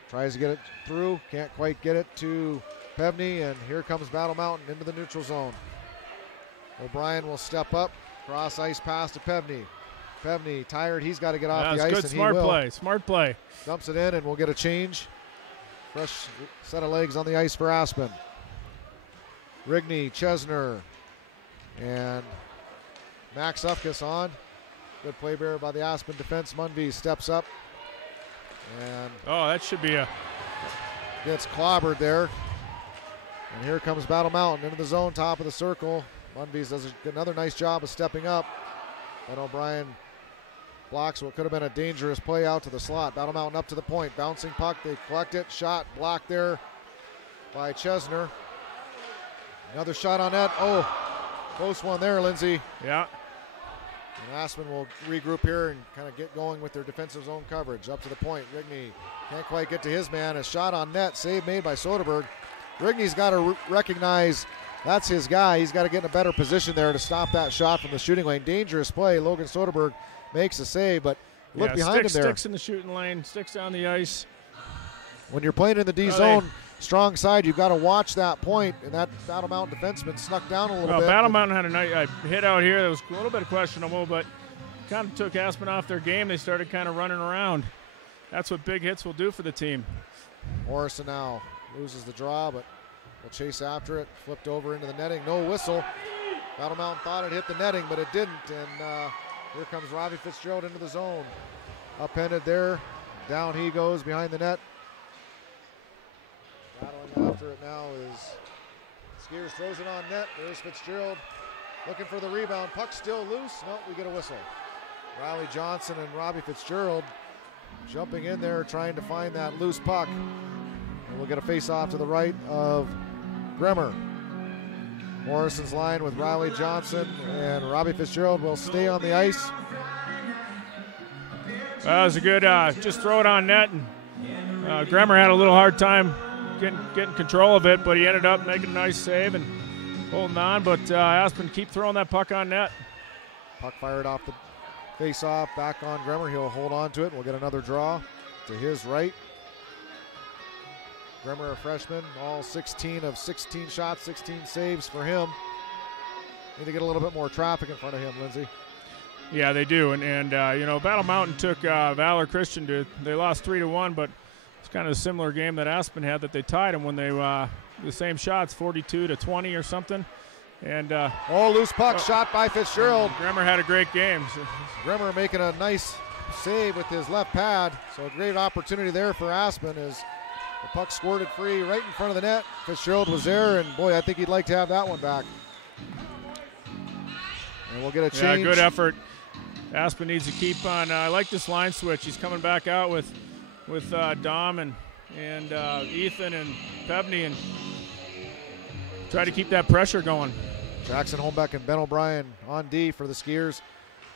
Tries to get it through, can't quite get it to Pebney, and here comes Battle Mountain into the neutral zone. O'Brien will step up, cross ice pass to Pebney. Pebney tired, he's got to get off the ice, good, and smart he will. Smart play. Dumps it in, and we'll get a change. Fresh set of legs on the ice for Aspen. Rigney, Chesner, and Max Ufkis on. Good play there by the Aspen defense. Munby steps up, and that should be gets clobbered there. And here comes Battle Mountain into the zone, top of the circle. Munby does another nice job of stepping up, and O'Brien blocks what could have been a dangerous play out to the slot. Battle Mountain up to the point, bouncing puck, they collect it, shot blocked there by Chesner. Another shot on net. Oh, close one there, Lindsay. Yeah. And Aspen will regroup here and kind of get going with their defensive zone coverage. Up to the point, Rigney can't quite get to his man. A shot on net, save made by Soderberg. Rigney's got to recognize that's his guy. He's got to get in a better position there to stop that shot from the shooting lane. Dangerous play. Logan Soderberg makes a save, but look behind him there. Sticks in the shooting lane, sticks down the ice. When you're playing in the D zone, strong side, you've got to watch that point, and that Battle Mountain defenseman snuck down a little bit. Battle Mountain had a nice hit out here that was a little bit questionable, but kind of took Aspen off their game. They started kind of running around. That's what big hits will do for the team. Morrison now loses the draw, but will chase after it. Flipped over into the netting. No whistle. Battle Mountain thought it hit the netting, but it didn't. And here comes Robbie Fitzgerald into the zone. Upended there. Down he goes behind the net. Battling after it now is Skiers, throws it on net. There's Fitzgerald looking for the rebound. Puck still loose. No, we get a whistle. Riley Johnson and Robbie Fitzgerald jumping in there trying to find that loose puck. And we'll get a face-off to the right of Bremer. Morrison's line with Riley Johnson, and Robbie Fitzgerald will stay on the ice. That was a good, just throw it on net. And Bremer had a little hard time getting control of it, but he ended up making a nice save and holding on. But Aspen keep throwing that puck on net. Puck fired off the face-off, back on Bremer. He'll hold on to it. We'll get another draw to his right. Bremer, a freshman, all 16 of 16 shots, 16 saves for him. Need to get a little bit more traffic in front of him, Lindsay. Yeah, they do. And Battle Mountain took Valor Christian they lost 3-1, but it's kind of a similar game that Aspen had that they tied them when they the same shots, 42-20 or something. And loose puck shot by Fitzgerald. Bremer had a great game. Bremer making a nice save with his left pad. So a great opportunity there for Aspen as the puck squirted free right in front of the net. Fitzgerald was there, and boy, I think he'd like to have that one back. And we'll get a change. Yeah, good effort. Aspen needs to keep on. I like this line switch. He's coming back out with Dom and Ethan and Pebney, and try to keep that pressure going. Jackson Holmbeck and Ben O'Brien on D for the Skiers.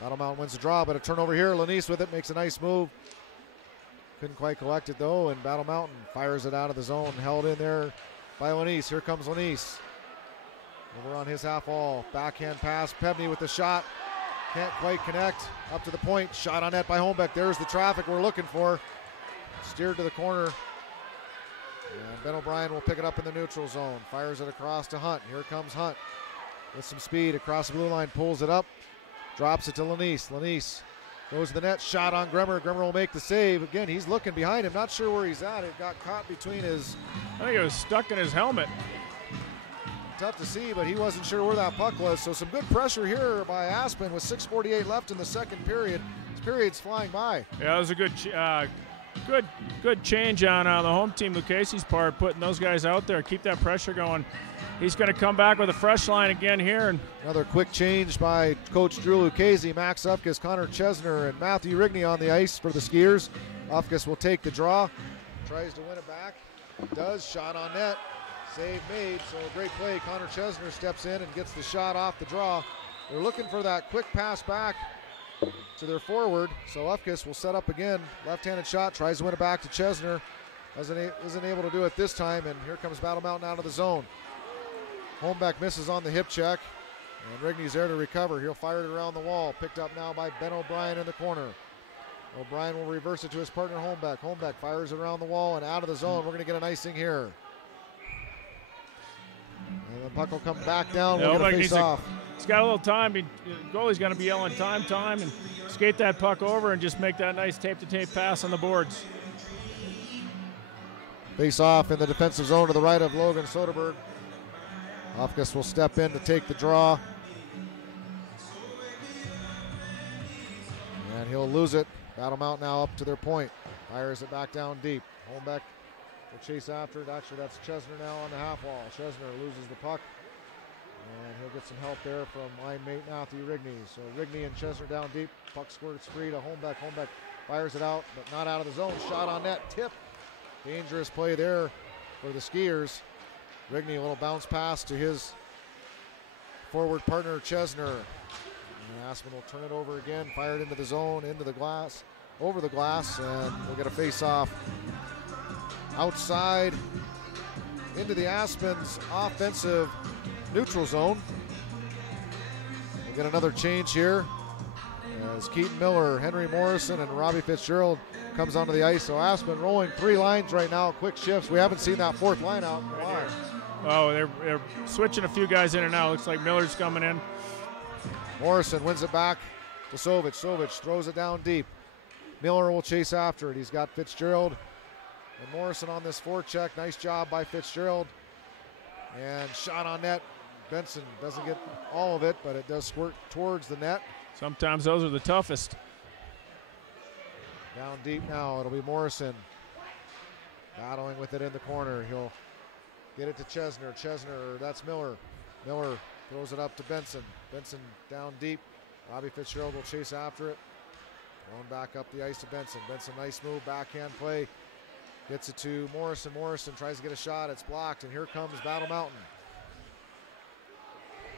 Battle Mountain wins the draw, but a turnover here. Lanise with it, makes a nice move. Couldn't quite collect it though, and Battle Mountain fires it out of the zone, held in there by Lanise. Here comes Lanise. Over on his half wall, backhand pass. Pebney with the shot. Can't quite connect. Up to the point, shot on net by Holmbeck. There's the traffic we're looking for. Steered to the corner. And Ben O'Brien will pick it up in the neutral zone. Fires it across to Hunt. Here comes Hunt with some speed across the blue line. Pulls it up. Drops it to Lanise. Lanise goes to the net. Shot on Bremer. Bremer will make the save. Again, he's looking behind him. Not sure where he's at. It got caught between his... I think it was stuck in his helmet. Tough to see, but he wasn't sure where that puck was. So some good pressure here by Aspen with 6:48 left in the second period. It's period's flying by. Yeah, that was a good change on the home team, Lucchese's part, putting those guys out there, keep that pressure going. He's going to come back with a fresh line again here. And another quick change by Coach Drew Lucchese. Max Ufkus, Connor Chesner, and Matthew Rigney on the ice for the Skiers. Ufkus will take the draw, tries to win it back. Does, shot on net, save made, so a great play. Connor Chesner steps in and gets the shot off the draw. They're looking for that quick pass back to their forward, so Ufkus will set up again. Left-handed shot, tries to win it back to Chesner. Isn't able to do it this time, and here comes Battle Mountain out of the zone. Holmbeck misses on the hip check, and Rigney's there to recover. He'll fire it around the wall, picked up now by Ben O'Brien in the corner. O'Brien will reverse it to his partner Holmbeck. Holmbeck fires it around the wall and out of the zone. We're going to get an icing here. And the puck will come back down. We're going to face off. He's got a little time. Goalie's going to be yelling time, and skate that puck over and just make that nice tape-to-tape pass on the boards. Face off in the defensive zone to the right of Logan Soderberg. Ufkus will step in to take the draw. And he'll lose it. Battle Mountain now up to their point. Fires it back down deep. Holmbeck will chase after it. Actually, that's Chesner now on the half wall. Chesner loses the puck. And he'll get some help there from line mate Matthew Rigney. So Rigney and Chesner down deep. Puck squirts free to Holmbeck. Holmbeck fires it out, but not out of the zone. Shot on net. Tip. Dangerous play there for the Skiers. Rigney, a little bounce pass to his forward partner Chesner. And Aspen will turn it over again, fired into the zone, into the glass, over the glass, and we'll get a face-off outside into the Aspen's offensive neutral zone. We'll get another change here as Keaton Miller, Henry Morrison, and Robbie Fitzgerald comes onto the ice. So Aspen rolling 3 lines right now, quick shifts. We haven't seen that 4th line out in a while. Oh, they're switching a few guys in and out. Looks like Miller's coming in. Morrison wins it back to Sovich. Sovich throws it down deep. Miller will chase after it. He's got Fitzgerald and Morrison on this forecheck. Nice job by Fitzgerald. And shot on net. Benson doesn't get all of it, but it does squirt towards the net. Sometimes those are the toughest. Down deep now. It'll be Morrison battling with it in the corner. He'll get it to Chesner. Chesner, that's Miller. Miller throws it up to Benson. Benson down deep. Robbie Fitzgerald will chase after it. Going back up the ice to Benson. Benson, nice move, backhand play. Gets it to Morrison. Morrison tries to get a shot. It's blocked, and here comes Battle Mountain.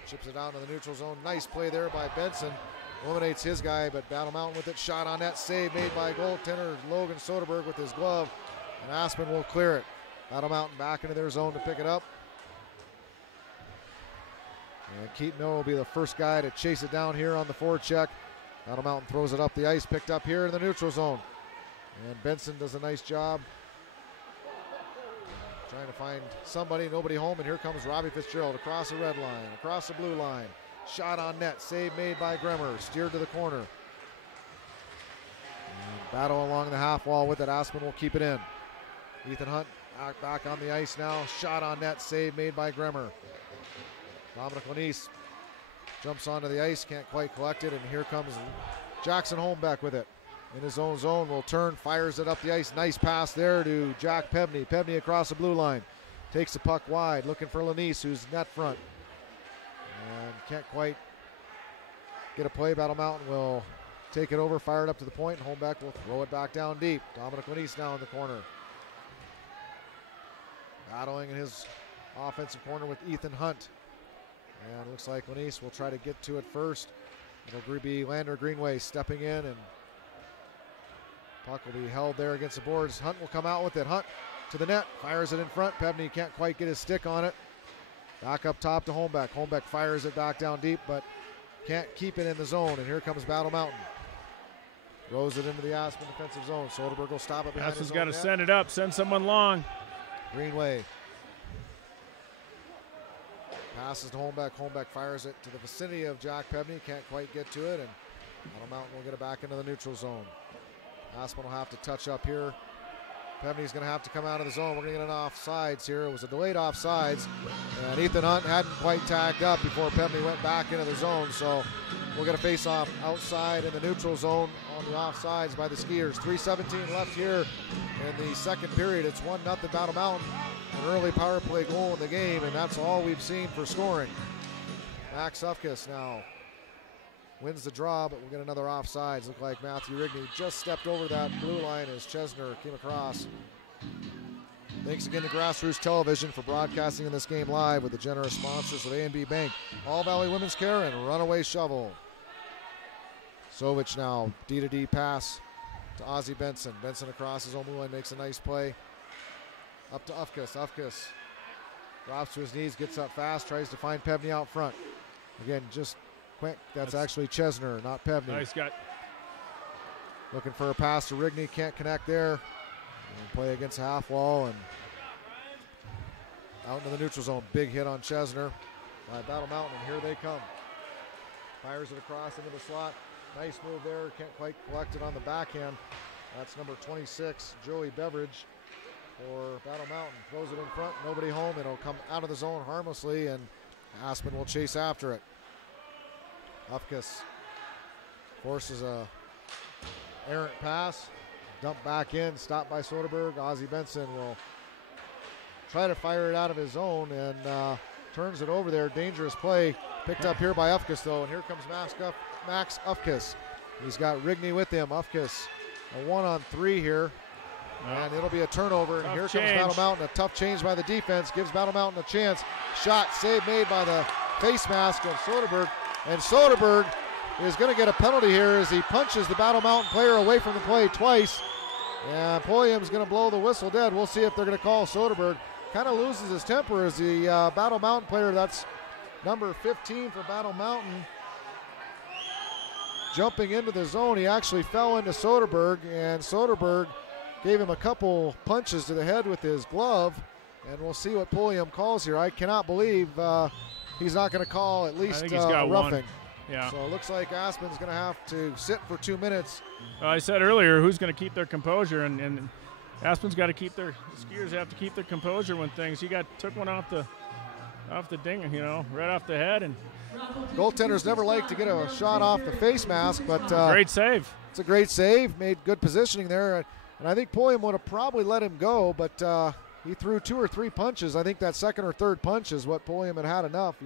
Chips it out into the neutral zone. Nice play there by Benson. Eliminates his guy, but Battle Mountain with it. Shot on net. Save made by goaltender Logan Soderberg with his glove. And Aspen will clear it. Battle Mountain back into their zone to pick it up. And Keaton Miller will be the first guy to chase it down here on the forecheck. Battle Mountain throws it up the ice, picked up here in the neutral zone. And Benson does a nice job trying to find somebody, nobody home, and here comes Robbie Fitzgerald across the red line, across the blue line. Shot on net, save made by Gremmer, steered to the corner. And battle along the half wall with it. Aspen will keep it in. Ethan Hunt back on the ice now. Shot on net, save made by Gremmer. Dominic Lanise jumps onto the ice, can't quite collect it, and here comes Jackson Holmbeck with it. In his own zone, will turn, fires it up the ice. Nice pass there to Jack Pebney. Pebney across the blue line. Takes the puck wide, looking for Lanise, who's net front. And can't quite get a play. Battle Mountain will take it over, fire it up to the point, and Holmbeck will throw it back down deep. Dominic Lanise now in the corner. Battling in his offensive corner with Ethan Hunt. And it looks like Lanise will try to get to it first. It'll be Lander Greenway stepping in, and puck will be held there against the boards. Hunt will come out with it. Hunt to the net, fires it in front. Pebney can't quite get his stick on it. Back up top to Holmbeck. Holmbeck fires it back down deep, but can't keep it in the zone. And here comes Battle Mountain. Throws it into the Aspen defensive zone. Soderberg will stop it behind his own net. Aspen's got to send it up, send someone long. Greenway passes to Holmbeck. Holmbeck fires it to the vicinity of Jack Pebney. Can't quite get to it, and Battle Mountain will get it back into the neutral zone. Aspen will have to touch up here. Pebney's going to have to come out of the zone. We're going to get an offsides here. It was a delayed offsides, and Ethan Hunt hadn't quite tagged up before Pebney went back into the zone, so we'll get a face-off outside in the neutral zone on the offsides by the Skiers. 3:17 left here in the second period. It's 1-0 Battle Mountain. An early power play goal in the game, and that's all we've seen for scoring. Max Ufkus now wins the draw, but we'll get another offsides. Look like Matthew Rigney just stepped over that blue line as Chesner came across. Thanks again to Grassroots Television for broadcasting in this game live with the generous sponsors of A&B Bank, All Valley Women's Care, and Runaway Shovel. Sovich now, D-to-D pass to Ozzie Benson. Benson across his own blue line, makes a nice play. Up to Ufkus. Ufkus drops to his knees, gets up fast, tries to find Pevney out front. Again, just quick. That's actually Chesner, not Pevney. Nice got. Looking for a pass to Rigney, can't connect there. And play against the half wall and out into the neutral zone. Big hit on Chesner by Battle Mountain, and here they come. Fires it across into the slot. Nice move there, can't quite collect it on the backhand. That's number 26, Joey Beveridge for Battle Mountain. Throws it in front, nobody home. It'll come out of the zone harmlessly, and Aspen will chase after it. Ufkus forces a errant pass. Dump back in, stopped by Soderberg. Ozzie Benson will try to fire it out of his zone and turns it over there. Dangerous play picked up here by Ufkus, though, and here comes Max Ufkus. He's got Rigney with him. Ufkus, a 1-on-3 here, and it'll be a turnover. And here comes Battle Mountain. A tough change by the defense gives Battle Mountain a chance. Shot, save made by the face mask of Soderberg, and Soderberg is going to get a penalty here as he punches the Battle Mountain player away from the play twice. And Pulliam's going to blow the whistle dead. We'll see if they're going to call Soderberg. Kind of loses his temper as the Battle Mountain player, that's number 15 for Battle Mountain, jumping into the zone. He actually fell into Soderberg, and Soderberg gave him a couple punches to the head with his glove, and we'll see what Pulliam calls here. I cannot believe he's not going to call at least roughing. One. Yeah. So it looks like Aspen's going to have to sit for 2 minutes. I said earlier, who's going to keep their composure, and Aspen's got to keep the Skiers have to keep their composure when things. He took one off the ding, right off the head, and goaltenders never like to get a shot off the face mask, but great save. It's a great save. Made good positioning there, and I think Pulliam would have probably let him go, but he threw 2 or 3 punches. I think that second or third punch is what Pulliam had enough.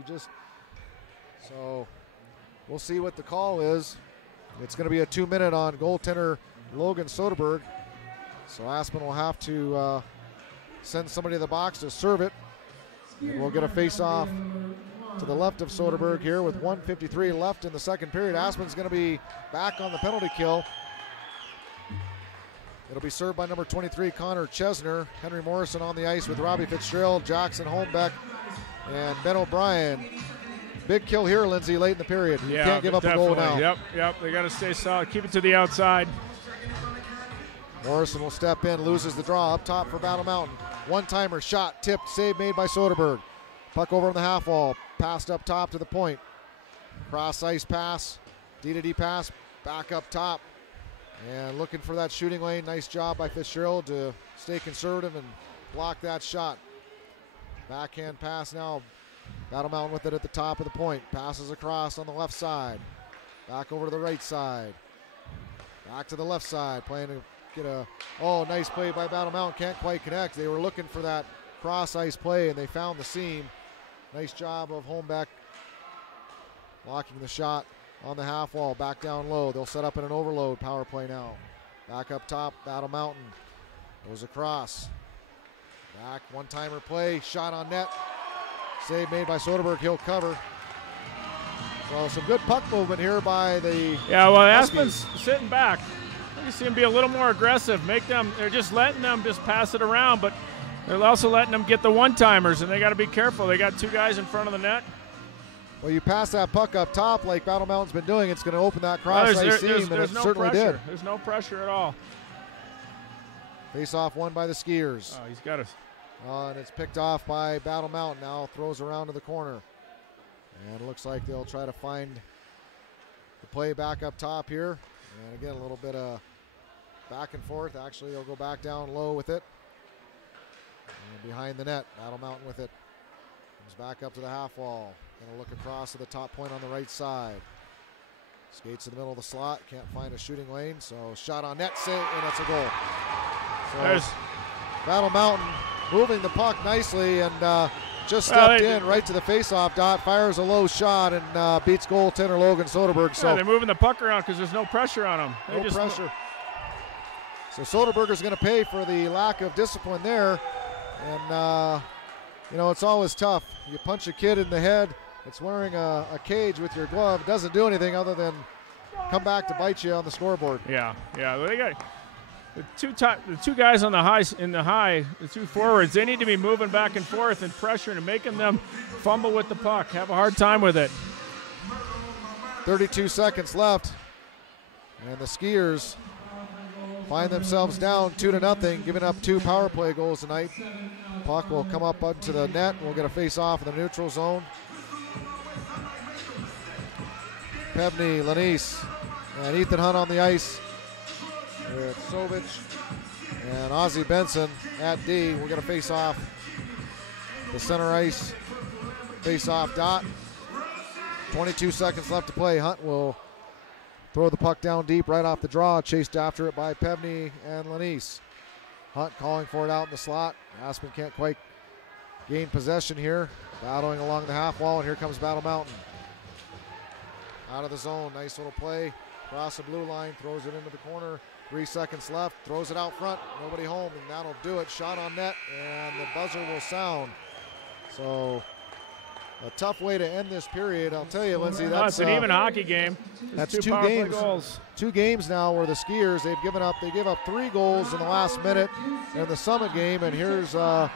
So. We'll see what the call is. It's going to be a 2-minute on goaltender Logan Soderberg. So Aspen will have to send somebody to the box to serve it. And we'll get a face-off to the left of Soderberg here with 1:53 left in the second period. Aspen's going to be back on the penalty kill. It'll be served by number 23, Connor Chesner. Henry Morrison on the ice with Robbie Fitzgerald, Jackson Holmbeck, and Ben O'Brien. Big kill here, Lindsay, late in the period. You can't give up a goal now. Yep. They got to stay solid. Keep it to the outside. Morrison will step in, loses the draw up top for Battle Mountain. One-timer shot, tipped, save made by Soderberg. Puck over on the half wall, passed up top to the point. Cross ice pass, D-to-D pass, back up top. And looking for that shooting lane. Nice job by Fitzgerald to stay conservative and block that shot. Backhand pass now. Battle Mountain with it at the top of the point. Passes across on the left side. Back over to the right side. Back to the left side. Playing to get nice play by Battle Mountain. Can't quite connect. They were looking for that cross ice play, and they found the seam. Nice job of Holmbeck blocking the shot on the half wall. Back down low. They'll set up in an overload power play now. Back up top. Battle Mountain goes across. Back. One-timer play. Shot on net. Save made by Soderberg. He'll cover. So some good puck movement here by the Aspen's sitting back. You see them be a little more aggressive. They're just letting them just pass it around, but they're also letting them get the one-timers, and they got to be careful. They got 2 guys in front of the net. Well, you pass that puck up top like Battle Mountain's been doing, it's going to open that cross-ice seam, and it certainly did. There's no pressure at all. Face-off won by the Skiers. Oh, he's got us. And it's picked off by Battle Mountain. Now throws around to the corner. And it looks like they'll try to find the play back up top here. And again, a little bit of back and forth. Actually, they'll go back down low with it. And behind the net, Battle Mountain with it. Comes back up to the half wall. Going to look across to the top point on the right side. Skates in the middle of the slot, can't find a shooting lane, so shot on net, save, and that's a goal. So Battle Mountain moving the puck nicely and just stepped in right to the faceoff dot, fires a low shot and beats goaltender Logan Soderberg. So they're moving the puck around because there's no pressure on them. No pressure. So Soderberger's going to pay for the lack of discipline there. And, you know, it's always tough. You punch a kid in the head, it's wearing a cage with your glove. It doesn't do anything other than come back to bite you on the scoreboard. Yeah. Well, they got the two guys on the two forwards, they need to be moving back and forth and pressuring and making them fumble with the puck, have a hard time with it. 32 seconds left, and the Skiers find themselves down 2-0, giving up 2 power play goals tonight. Puck will come up onto the net. We'll get a face-off in the neutral zone. Pevney, Lanise, and Ethan Hunt on the ice with Sovich and Ozzie Benson at D. We're going to face off the center ice face-off dot. 22 seconds left to play. Hunt will throw the puck down deep right off the draw, chased after it by Pevney and Lanise. Hunt calling for it out in the slot. Aspen can't quite gain possession here. Battling along the half wall, and here comes Battle Mountain. Out of the zone, nice little play. Across the blue line, throws it into the corner. 3 seconds left, throws it out front. Nobody home, and that'll do it. Shot on net, and the buzzer will sound. So a tough way to end this period. I'll tell you, Lindsay, that's an even hockey game. That's two games. Goals. 2 games now where the Skiers, they gave up 3 goals in the last minute in the Summit game, and here's a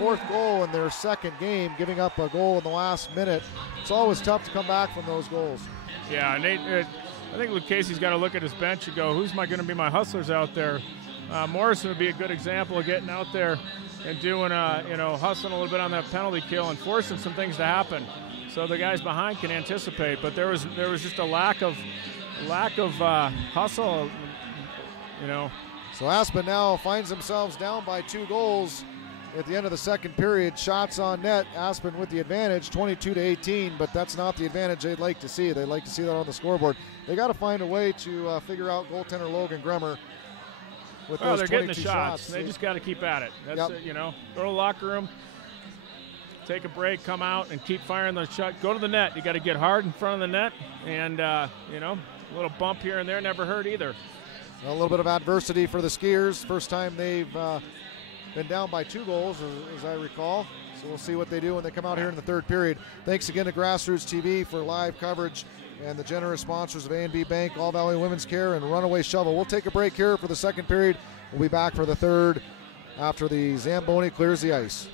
4th goal in their 2nd game, giving up a goal in the last minute. It's always tough to come back from those goals. Yeah, and I think Luke Casey's got to look at his bench and go, who's going to be my hustlers out there? Morrison would be a good example of getting out there and doing, hustling a little bit on that penalty kill and forcing some things to happen, so the guys behind can anticipate. But there was just a lack of hustle, So Aspen now finds themselves down by 2 goals at the end of the 2nd period. Shots on net, Aspen with the advantage, 22-18, but that's not the advantage they'd like to see. They'd like to see that on the scoreboard. They got to find a way to figure out goaltender Logan Grummer. Well, they're getting the shots. They just got to keep at it. That's it, Go to the locker room, take a break, come out, and keep firing the shot. Go to the net. You got to get hard in front of the net, and a little bump here and there never hurt either. A little bit of adversity for the Skiers. First time they've been down by 2 goals, as I recall. So we'll see what they do when they come out here in the 3rd period. Thanks again to Grassroots TV for live coverage and the generous sponsors of A&B Bank, All Valley Women's Care, and Runaway Shovel. We'll take a break here for the 2nd period. We'll be back for the 3rd after the Zamboni clears the ice.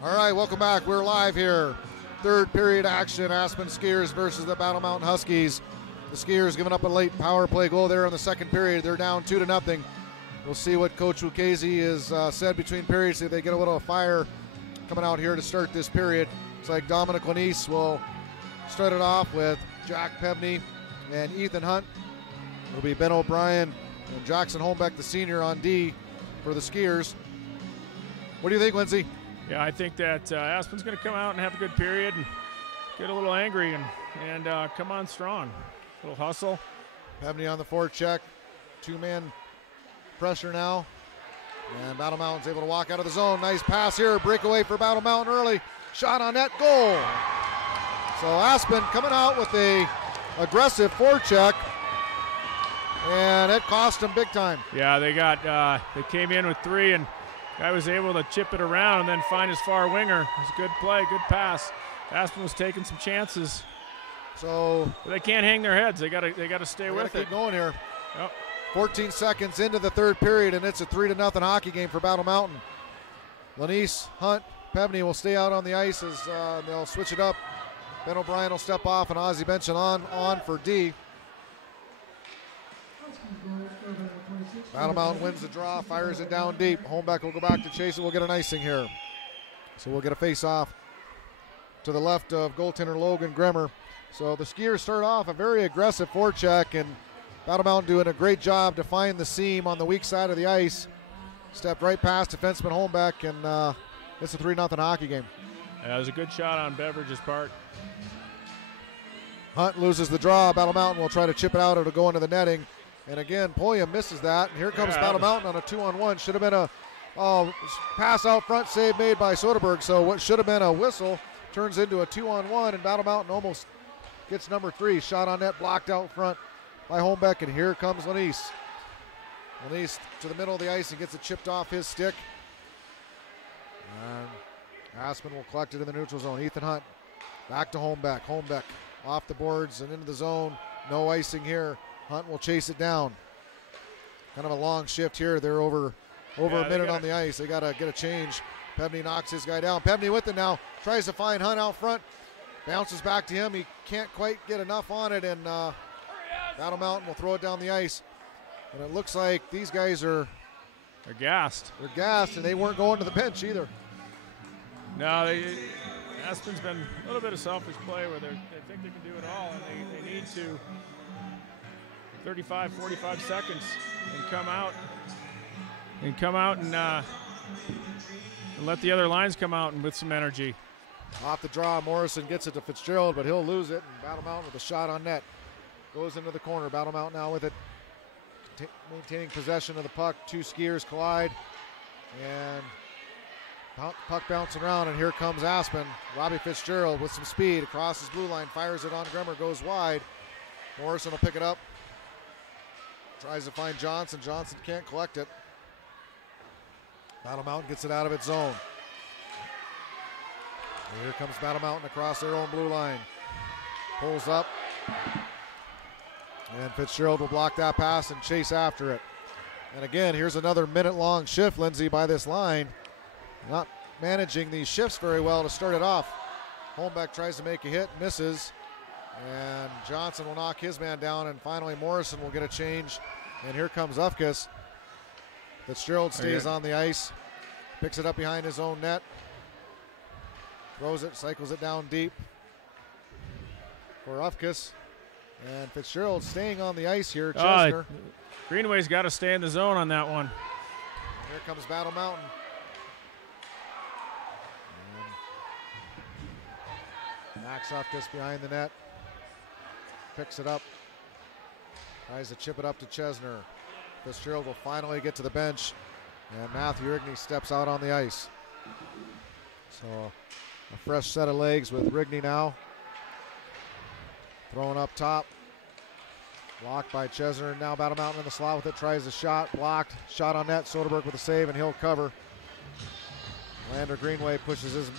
All right, welcome back. We're live here. Third period action, Aspen Skiers versus the Battle Mountain Huskies. The Skiers giving up a late power play goal there in the second period. They're down 2-0. We'll see what Coach Lucchese has said between periods. If they get a little fire coming out here to start this period. It's like Dominic Lanise will start it off with Jack Pevney and Ethan Hunt. It'll be Ben O'Brien and Jackson Holmbeck, the senior, on D for the Skiers. What do you think, Lindsay? Yeah, I think that Aspen's going to come out and have a good period and get a little angry and come on strong. A little hustle. Pevney on the forecheck. Two-man pressure now. And Battle Mountain's able to walk out of the zone. Nice pass here. Breakaway for Battle Mountain early. Shot on net. Goal. So Aspen coming out with a aggressive forecheck. And it cost them big time. Yeah, they came in with 3 and guy was able to chip it around and then find his far winger. It was a good play, good pass. Aspen was taking some chances. So but they can't hang their heads. They got to stay with it. Keep going here. Yep. 14 seconds into the third period, and it's a 3-0 hockey game for Battle Mountain. Lanise, Hunt, Pevney will stay out on the ice as they'll switch it up. Ben O'Brien will step off, and Ozzie Benson on for D. Battle Mountain wins the draw, fires it down deep. Holmbeck will go back to chase it. We'll get an icing here. So we'll get a face-off to the left of goaltender Logan Grimmer. So the Skiers start off a very aggressive forecheck, and Battle Mountain doing a great job to find the seam on the weak side of the ice. Stepped right past defenseman Holmbeck, and it's a 3-0 hockey game. Yeah, it was a good shot on Beveridge's part. Hunt loses the draw. Battle Mountain will try to chip it out. It'll go into the netting. And again, Poyam misses that. And here comes Battle Mountain on a 2-on-1. Should have been a pass out front save made by Soderberg. So what should have been a whistle turns into a 2-on-1, and Battle Mountain almost gets number 3. Shot on net, blocked out front by Holmbeck, and here comes Lanise. Lanise to the middle of the ice and gets it chipped off his stick. And Aspen will collect it in the neutral zone. Ethan Hunt back to Holmbeck. Holmbeck off the boards and into the zone. No icing here. Hunt will chase it down. Kind of a long shift here. They're over a minute on the ice. They got to get a change. Pevney knocks his guy down. Pevney with it now. Tries to find Hunt out front. Bounces back to him. He can't quite get enough on it, and Battle Mountain will throw it down the ice. And it looks like these guys are gassed. They're gassed, and they weren't going to the bench either. No, Aspen's been a little bit of selfish play where they think they can do it all, and they need to 35, 45 seconds and come out and let the other lines come out and with some energy. Off the draw, Morrison gets it to Fitzgerald, but he'll lose it. And Battle Mountain with a shot on net. Goes into the corner. Battle Mountain now with it, maintaining possession of the puck. 2 Skiers collide, and puck bouncing around, and here comes Aspen. Robbie Fitzgerald with some speed across his blue line, fires it on Grimmer, goes wide. Morrison will pick it up. Tries to find Johnson. Johnson can't collect it. Battle Mountain gets it out of its zone. And here comes Battle Mountain across their own blue line. Pulls up. And Fitzgerald will block that pass and chase after it. And again, here's another minute-long shift, Lindsay, by this line. Not managing these shifts very well to start it off. Holmbeck tries to make a hit, misses. And Johnson will knock his man down, and finally Morrison will get a change. And here comes Ufkus. Fitzgerald stays on the ice, picks it up behind his own net, throws it, cycles it down deep for Ufkus. And Fitzgerald staying on the ice here. Chesner. Greenway's got to stay in the zone on that one. Here comes Battle Mountain. And Max Ufkus behind the net. Picks it up, tries to chip it up to Chesner. Fitzgerald will finally get to the bench, and Matthew Rigney steps out on the ice. So a fresh set of legs with Rigney now. Throwing up top. Blocked by Chesner, and now Battle Mountain in the slot with it, tries a shot, blocked. Shot on net, Soderberg with a save, and he'll cover. Lander Greenway pushes his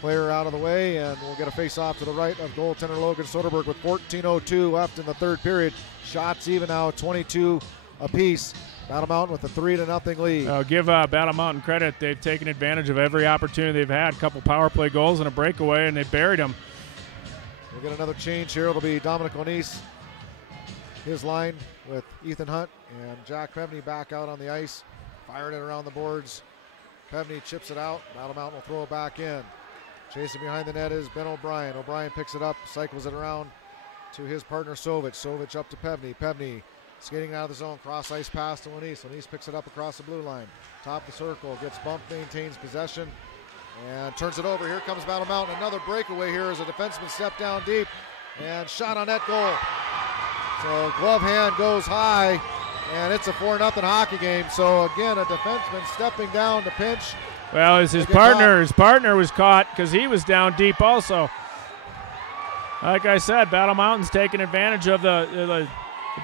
player out of the way, and we'll get a face-off to the right of goaltender Logan Soderberg with 14:02 left in the third period. Shots even now, 22 apiece. Battle Mountain with a 3-0 lead. Give Battle Mountain credit. They've taken advantage of every opportunity they've had. A couple power play goals and a breakaway, and they buried them. We'll get another change here. It'll be Dominic Lanise. His line with Ethan Hunt and Jack Pevney back out on the ice. Fired it around the boards. Pevney chips it out. Battle Mountain will throw it back in. Chasing behind the net is Ben O'Brien. O'Brien picks it up, cycles it around to his partner Sovich. Sovich up to Pevney. Pevney skating out of the zone, cross ice pass to Lanise. Lanise picks it up across the blue line. Top the circle, gets bumped, maintains possession, and turns it over. Here comes Battle Mountain. Another breakaway here as a defenseman step down deep and shot on net goal. So glove hand goes high, and it's a 4-0 hockey game. So again, a defenseman stepping down to pinch. Well, his partner was caught because he was down deep also. Like I said, Battle Mountain's taking advantage of the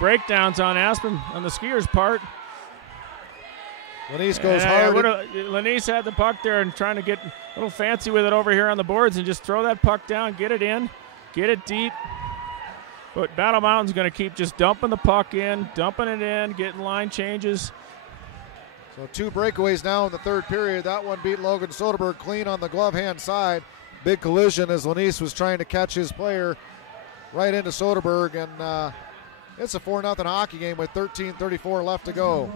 breakdowns on Aspen on the Skiers' part. Lanise goes hard. Lanise had the puck there and trying to get a little fancy with it over here on the boards and just throw that puck down, get it in, get it deep. But Battle Mountain's going to keep just dumping the puck in, dumping it in, getting line changes. So 2 breakaways now in the third period. That one beat Logan Soderberg clean on the glove hand side. Big collision as Lanise was trying to catch his player right into Soderberg, and it's a 4-0 hockey game with 13:34 left to go.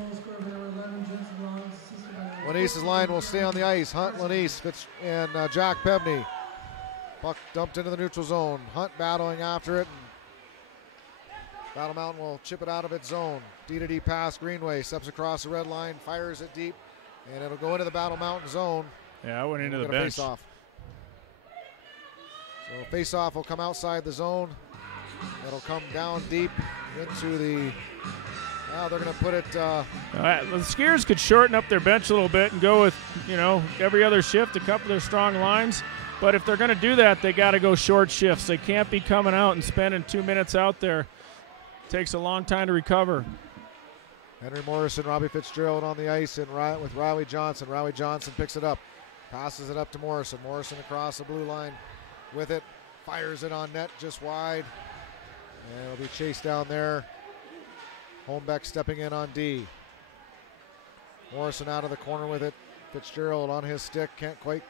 Lanise's line will stay on the ice. Hunt, Lanise, and Jack Pevney. Puck dumped into the neutral zone. Hunt battling after it. Battle Mountain will chip it out of its zone. D-to-D pass, Greenway steps across the red line, fires it deep, and it'll go into the Battle Mountain zone. Yeah, I went into the bench. Face-off. So face-off will come outside the zone. It'll come down deep into the. Now they're going to put it. The Skiers could shorten up their bench a little bit and go with, every other shift, a couple of their strong lines. But if they're going to do that, they got to go short shifts. They can't be coming out and spending 2 minutes out there. Takes a long time to recover. Henry Morrison, Robbie Fitzgerald on the ice and with Riley Johnson. Riley Johnson picks it up, passes it up to Morrison. Morrison across the blue line with it, fires it on net just wide, and it'll be chased down there. Holmbeck stepping in on D. Morrison out of the corner with it. Fitzgerald on his stick, can't quite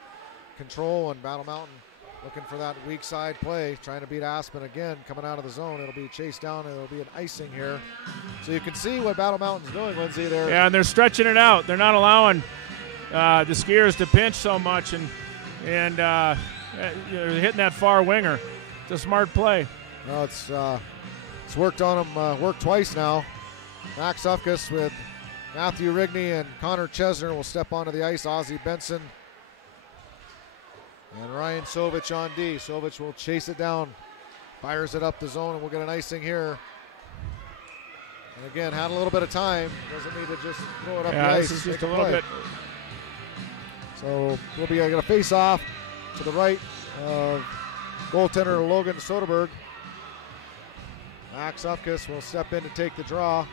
control, and Battle Mountain looking for that weak side play, trying to beat Aspen again, coming out of the zone. It'll be chased down, and it'll be an icing here. So you can see what Battle Mountain's doing, Lindsay. Yeah, and they're stretching it out. They're not allowing the Skiers to pinch so much, and they're hitting that far winger. It's a smart play. No, it's worked on them, worked twice now. Max Ufkus with Matthew Rigney and Connor Chesner will step onto the ice. Ozzie Benson and Ryan Sovich on D. Sovich will chase it down, fires it up the zone, and we'll get an icing here. And again, had a little bit of time. Doesn't need to just throw it up the ice. This is just a little bit. So we'll be going to face off to the right of goaltender Logan Soderberg. Max Ufkus will step in to take the draw.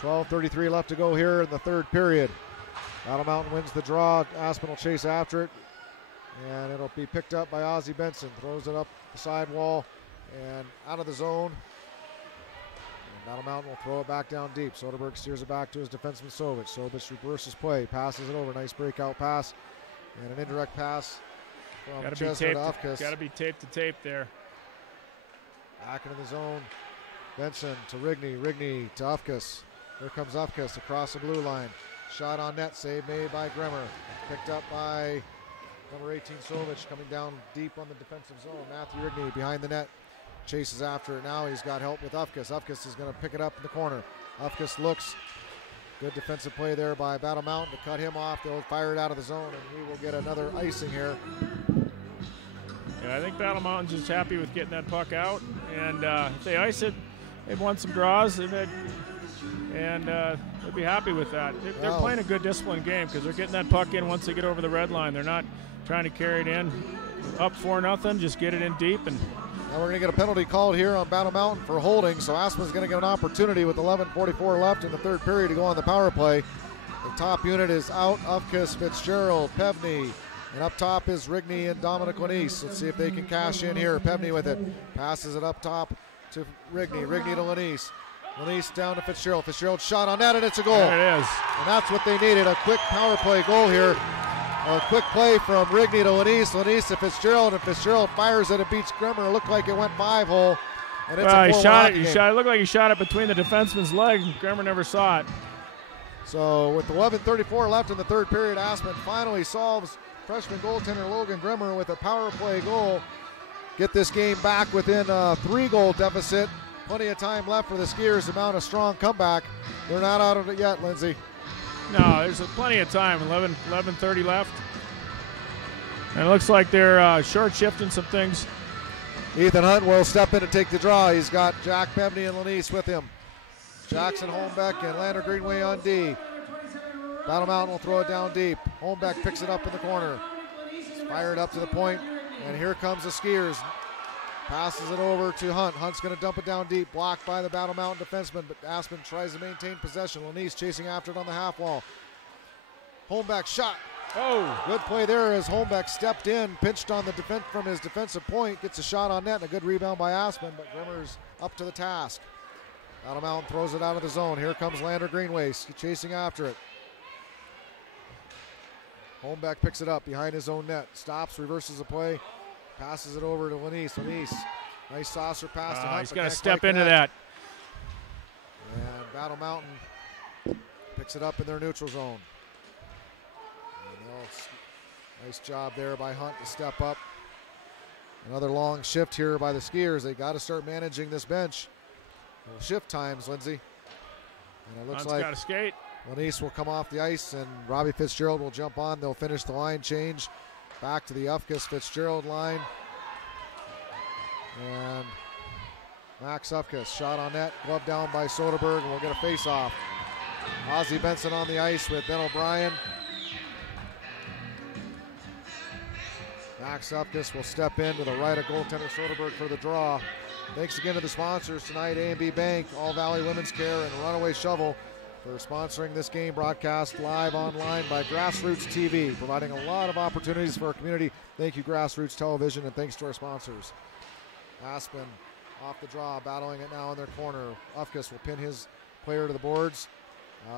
12:33 left to go here in the third period. Battle Mountain wins the draw. Aspen will chase after it. And it'll be picked up by Ozzie Benson. Throws it up the side wall and out of the zone. And Battle Mountain will throw it back down deep. Soderberg steers it back to his defenseman Sovich. Sovich reverses play, passes it over. Nice breakout pass. And an indirect pass from Chesner to Ufkus. Got to be tape to tape there. Back into the zone. Benson to Rigney. Rigney to Ufkus. Here comes Ufkus across the blue line. Shot on net, save made by Grimmer. Picked up by number 18, Sovich, coming down deep on the defensive zone. Matthew Rigney behind the net, chases after it now. He's got help with Ufkus. Ufkus is going to pick it up in the corner. Ufkus looks. Good defensive play there by Battle Mountain to cut him off. They'll fire it out of the zone, and we will get another icing here. Yeah, I think Battle Mountain's just happy with getting that puck out. And if they ice it, they've won some draws. And they'll be happy with that. They're playing a good disciplined game because they're getting that puck in once they get over the red line. They're not trying to carry it in up 4-0, just get it in deep. And now we're going to get a penalty called here on Battle Mountain for holding, so Aspen's going to get an opportunity with 11:44 left in the third period to go on the power play. The top unit is out. Ufkus, Fitzgerald, Pevney, and up top is Rigney and Dominic Lanise. Let's see if they can cash in here. Pevney with it, passes it up top to Rigney. Rigney to Lanise. Lanise down to Fitzgerald. Fitzgerald shot on net, and it's a goal. There it is. And that's what they needed, a quick power play goal here. A quick play from Rigney to Lanise. Lanise to Fitzgerald, and Fitzgerald fires it and beats Grimmer. It looked like it went 5-hole. And it's a he shot it. It looked like he shot it between the defenseman's leg. Grimmer never saw it. So with 11:34 left in the third period, Aspen finally solves freshman goaltender Logan Grimmer with a power play goal. Get this game back within a 3-goal deficit. Plenty of time left for the Skiers to mount a strong comeback. They're not out of it yet, Lindsay. No, there's plenty of time. 11:30 left. And it looks like they're short shifting some things. Ethan Hunt will step in to take the draw. He's got Jack Pevney and Lanise with him. Jackson, Holmbeck, and Lander Greenway on D. Battle Mountain will throw it down deep. Holmbeck picks it up in the corner. Fired up to the point, and here comes the Skiers. Passes it over to Hunt. Hunt's going to dump it down deep. Blocked by the Battle Mountain defenseman, but Aspen tries to maintain possession. Lanise chasing after it on the half wall. Holmbeck shot. Oh, good play there as Holmbeck stepped in, pinched on the defense from his defensive point, gets a shot on net, and a good rebound by Aspen, but Grimmer's up to the task. Battle Mountain throws it out of the zone. Here comes Lander Greenway chasing after it. Holmbeck picks it up behind his own net. Stops, reverses the play, passes it over to Lanise. Lanise, nice saucer pass to Hunt. He's got to step into that. And Battle Mountain picks it up in their neutral zone. Nice job there by Hunt to step up. Another long shift here by the Skiers. They got to start managing this bench. Shift times, Lindsay. And it looks like got to skate. Lanise will come off the ice and Robbie Fitzgerald will jump on. They'll finish the line change. Back to the Ufkus Fitzgerald line. And Max Ufkus shot on net. Glove down by Soderberg, and we'll get a face-off. Ozzie Benson on the ice with Ben O'Brien. Max Ufkus will step in to the right of goaltender Soderberg for the draw. Thanks again to the sponsors tonight, A&B Bank, All Valley Women's Care, and Runaway Shovel for sponsoring this game broadcast live online by Grassroots TV, providing a lot of opportunities for our community. Thank you, Grassroots Television, and thanks to our sponsors. Aspen off the draw, battling it now in their corner. Ufkus will pin his player to the boards.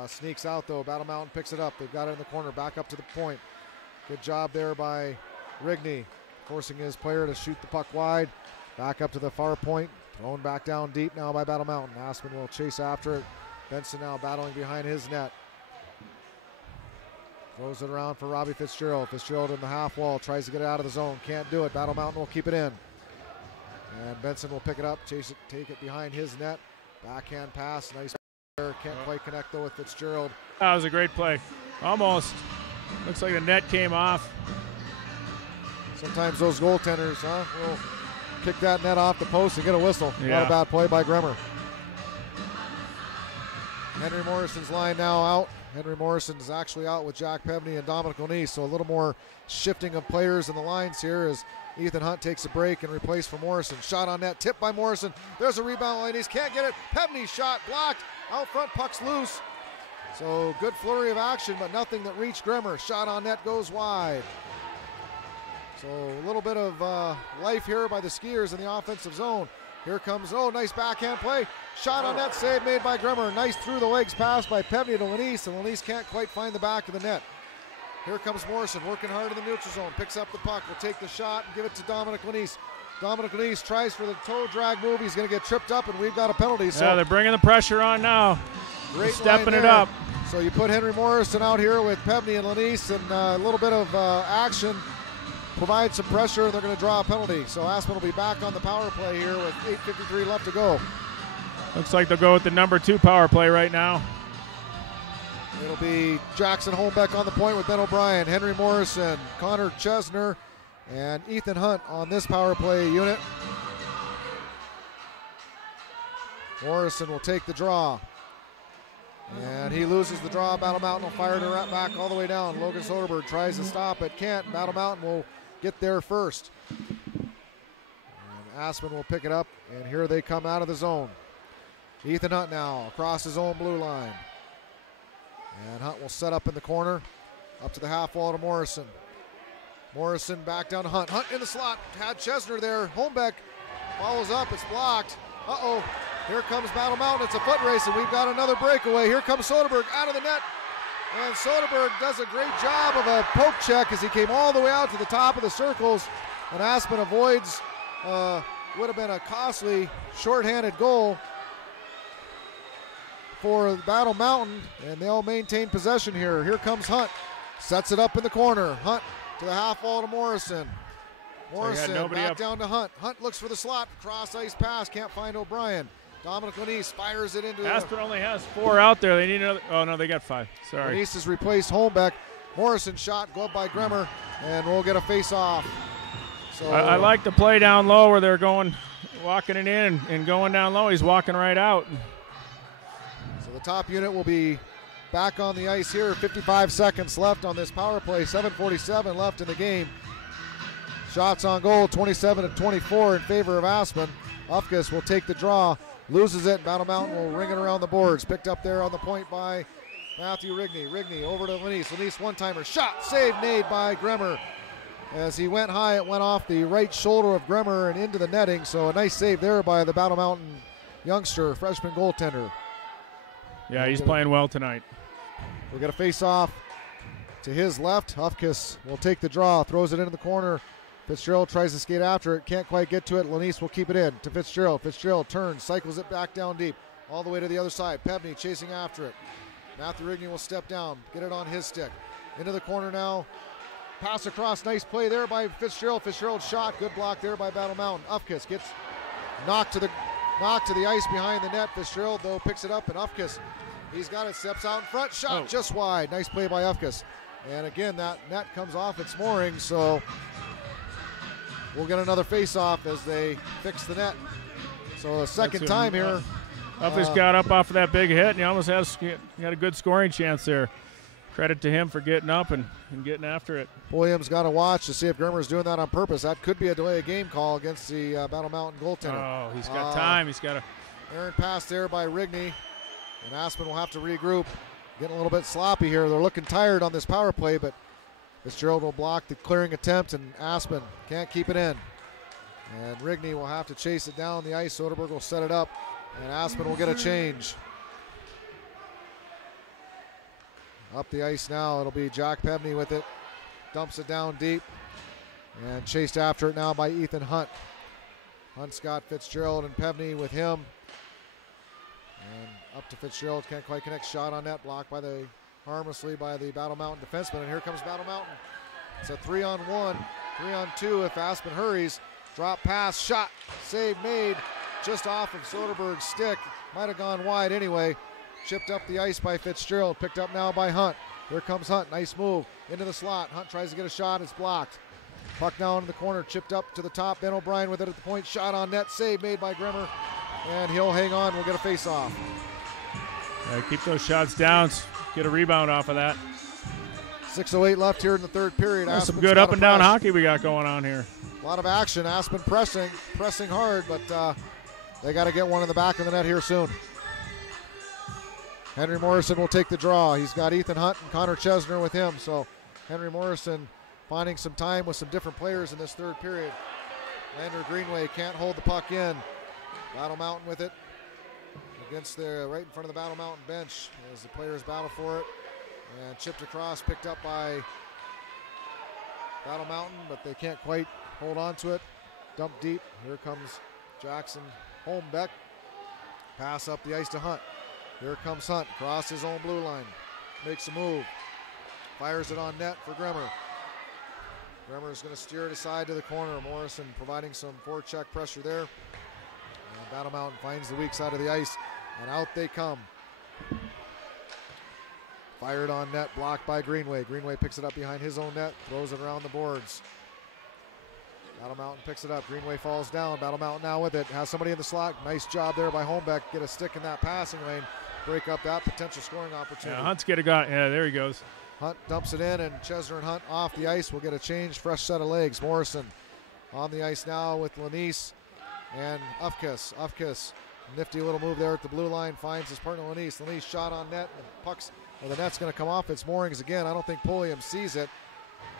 Sneaks out, though. Battle Mountain picks it up. They've got it in the corner, back up to the point. Good job there by Rigney, forcing his player to shoot the puck wide. Back up to the far point, thrown back down deep now by Battle Mountain. Aspen will chase after it. Benson now battling behind his net. Throws it around for Robbie Fitzgerald. Fitzgerald in the half wall, tries to get it out of the zone. Can't do it. Battle Mountain will keep it in. And Benson will pick it up, chase it, take it behind his net. Backhand pass, nice there. Can't quite connect though with Fitzgerald. That was a great play. Almost. Looks like the net came off. Sometimes those goaltenders, will kick that net off the post and get a whistle. Yeah. Not a bad play by Grimmer. Henry Morrison's line now out. Henry Morrison's actually out with Jack Pevney and Dominic O'Neill, so a little more shifting of players in the lines here as Ethan Hunt takes a break and replaced for Morrison. Shot on net, tipped by Morrison. There's a rebound, ladies. Can't get it. Pevney's shot blocked. Out front, puck's loose. So good flurry of action, but nothing that reached Grimmer. Shot on net goes wide. So a little bit of life here by the Skiers in the offensive zone. Here comes, nice backhand play. Shot on net, save made by Grimmer. Nice through the legs pass by Pevney to Lanise, and Lanise can't quite find the back of the net. Here comes Morrison, working hard in the neutral zone. Picks up the puck, will take the shot and give it to Dominic Lanise. Dominic Lanise tries for the toe drag move. He's going to get tripped up, and we've got a penalty. So yeah, they're bringing the pressure on now. Great stepping line it there. up. So you put Henry Morrison out here with Pevney and Lanise, and a little bit of action. Provide some pressure, and they're going to draw a penalty. So Aspen will be back on the power play here with 8:53 left to go. Looks like they'll go with the number 2 power play right now. It'll be Jackson Holmbeck on the point with Ben O'Brien, Henry Morrison, Connor Chesner, and Ethan Hunt on this power play unit. Morrison will take the draw. And he loses the draw. Battle Mountain will fire it back all the way down. Logan Soderberg tries to stop it. Can't. Battle Mountain will get there first. And Aspen will pick it up. And here they come out of the zone. Ethan Hunt now across his own blue line. And Hunt will set up in the corner. Up to the half wall to Morrison. Morrison back down to Hunt. Hunt in the slot. Had Chesner there. Holmbeck follows up. It's blocked. Uh-oh. Here comes Battle Mountain. It's a foot race, and we've got another breakaway. Here comes Soderberg out of the net. And Soderberg does a great job of a poke check as he came all the way out to the top of the circles. And Aspen avoids, would have been a costly shorthanded goal for Battle Mountain. And they'll maintain possession here. Here comes Hunt. Sets it up in the corner. Hunt to the half wall to Morrison. Morrison back down to Hunt. Hunt looks for the slot. Cross ice pass. Can't find O'Brien. Dominic Lanise fires it into Aspen only has 4 out there. They need another. Oh, no, they got 5. Sorry. Lanise has replaced Holmbeck. Morrison shot, glove by Gremmer, and we'll get a face-off. So I like the play down low where they're walking it in and going down low. He's walking right out. So the top unit will be back on the ice here. 55 seconds left on this power play. 7:47 left in the game. Shots on goal, 27-24 in favor of Aspen. Ufkus will take the draw. Loses it. Battle Mountain will ring it around the boards. Picked up there on the point by Matthew Rigney. Rigney over to Lanise. Lanise one-timer. Shot. Save made by Gremmer. As he went high, it went off the right shoulder of Gremmer and into the netting. So a nice save there by the Battle Mountain youngster, freshman goaltender. Yeah, he's playing well tonight. We'll get a face-off to his left. Ufkus will take the draw. Throws it into the corner. Fitzgerald tries to skate after it, can't quite get to it. Lanise will keep it in to Fitzgerald. Fitzgerald turns, cycles it back down deep, all the way to the other side. Pevney chasing after it. Matthew Rigney will step down, get it on his stick. Into the corner now. Pass across, nice play there by Fitzgerald. Fitzgerald shot, good block there by Battle Mountain. Ufkus gets knocked to the ice behind the net. Fitzgerald though picks it up, and Ufkus, he's got it, steps out in front, shot just wide. Nice play by Ufkus. And again, that net comes off its mooring, so we'll get another face-off as they fix the net. So a second time here. Ufkus got up off of that big hit, and he almost had a good scoring chance there. Credit to him for getting up and getting after it. Williams got to watch to see if Gremmer's doing that on purpose. That could be a delay of game call against the Battle Mountain goaltender. Oh, he's got time. He's got to. Aaron pass there by Rigney, and Aspen will have to regroup. Getting a little bit sloppy here. They're looking tired on this power play, but Fitzgerald will block the clearing attempt, and Aspen can't keep it in. And Rigney will have to chase it down the ice. Soderberg will set it up, and Aspen will get a change. Up the ice now, it'll be Jack Pevney with it. Dumps it down deep, and chased after it now by Ethan Hunt. Hunt's got Fitzgerald and Pevney with him. And up to Fitzgerald, can't quite connect. Shot on net, blocked harmlessly by the Battle Mountain defenseman, and here comes Battle Mountain. It's a 3-on-1, 3-on-2 if Aspen hurries. Drop pass, shot, save made just off of Soderberg's stick. Might have gone wide anyway. Chipped up the ice by Fitzgerald, picked up now by Hunt. Here comes Hunt, nice move, into the slot. Hunt tries to get a shot, it's blocked. Puck now into the corner, chipped up to the top. Ben O'Brien with it at the point, shot on net, save made by Gremmer. And he'll hang on, we'll get a face-off. Yeah, keep those shots down, get a rebound off of that. 6:08 left here in the third period. Some good up and down hockey we got going on here. A lot of action. Aspen pressing hard, but they got to get one in the back of the net here soon. Henry Morrison will take the draw. He's got Ethan Hunt and Connor Chesner with him, so Henry Morrison finding some time with some different players in this third period. Lander Greenway can't hold the puck in. Battle Mountain with it against right in front of the Battle Mountain bench as the players battle for it. And chipped across, picked up by Battle Mountain, but they can't quite hold on to it. Dumped deep. Here comes Jackson Holmbeck. Pass up the ice to Hunt. Here comes Hunt, across his own blue line. Makes a move. Fires it on net for Gremmer. Gremmer is going to steer it aside to the corner. Morrison providing some forecheck pressure there. And Battle Mountain finds the weak side of the ice, and out they come. Fired on net, blocked by Greenway. Greenway picks it up behind his own net, throws it around the boards. Battle Mountain picks it up. Greenway falls down. Battle Mountain now with it. Has somebody in the slot. Nice job there by Holmbeck. Get a stick in that passing lane. Break up that potential scoring opportunity. Yeah, Hunt's get a guy. Yeah, there he goes. Hunt dumps it in, and Chesner and Hunt off the ice. We'll get a change, fresh set of legs. Morrison on the ice now with Lanise and Ufkus. Ufkus, nifty little move there at the blue line. Finds his partner Lanise. Lanise shot on net. The net's going to come off its moorings again. I don't think Pulliam sees it.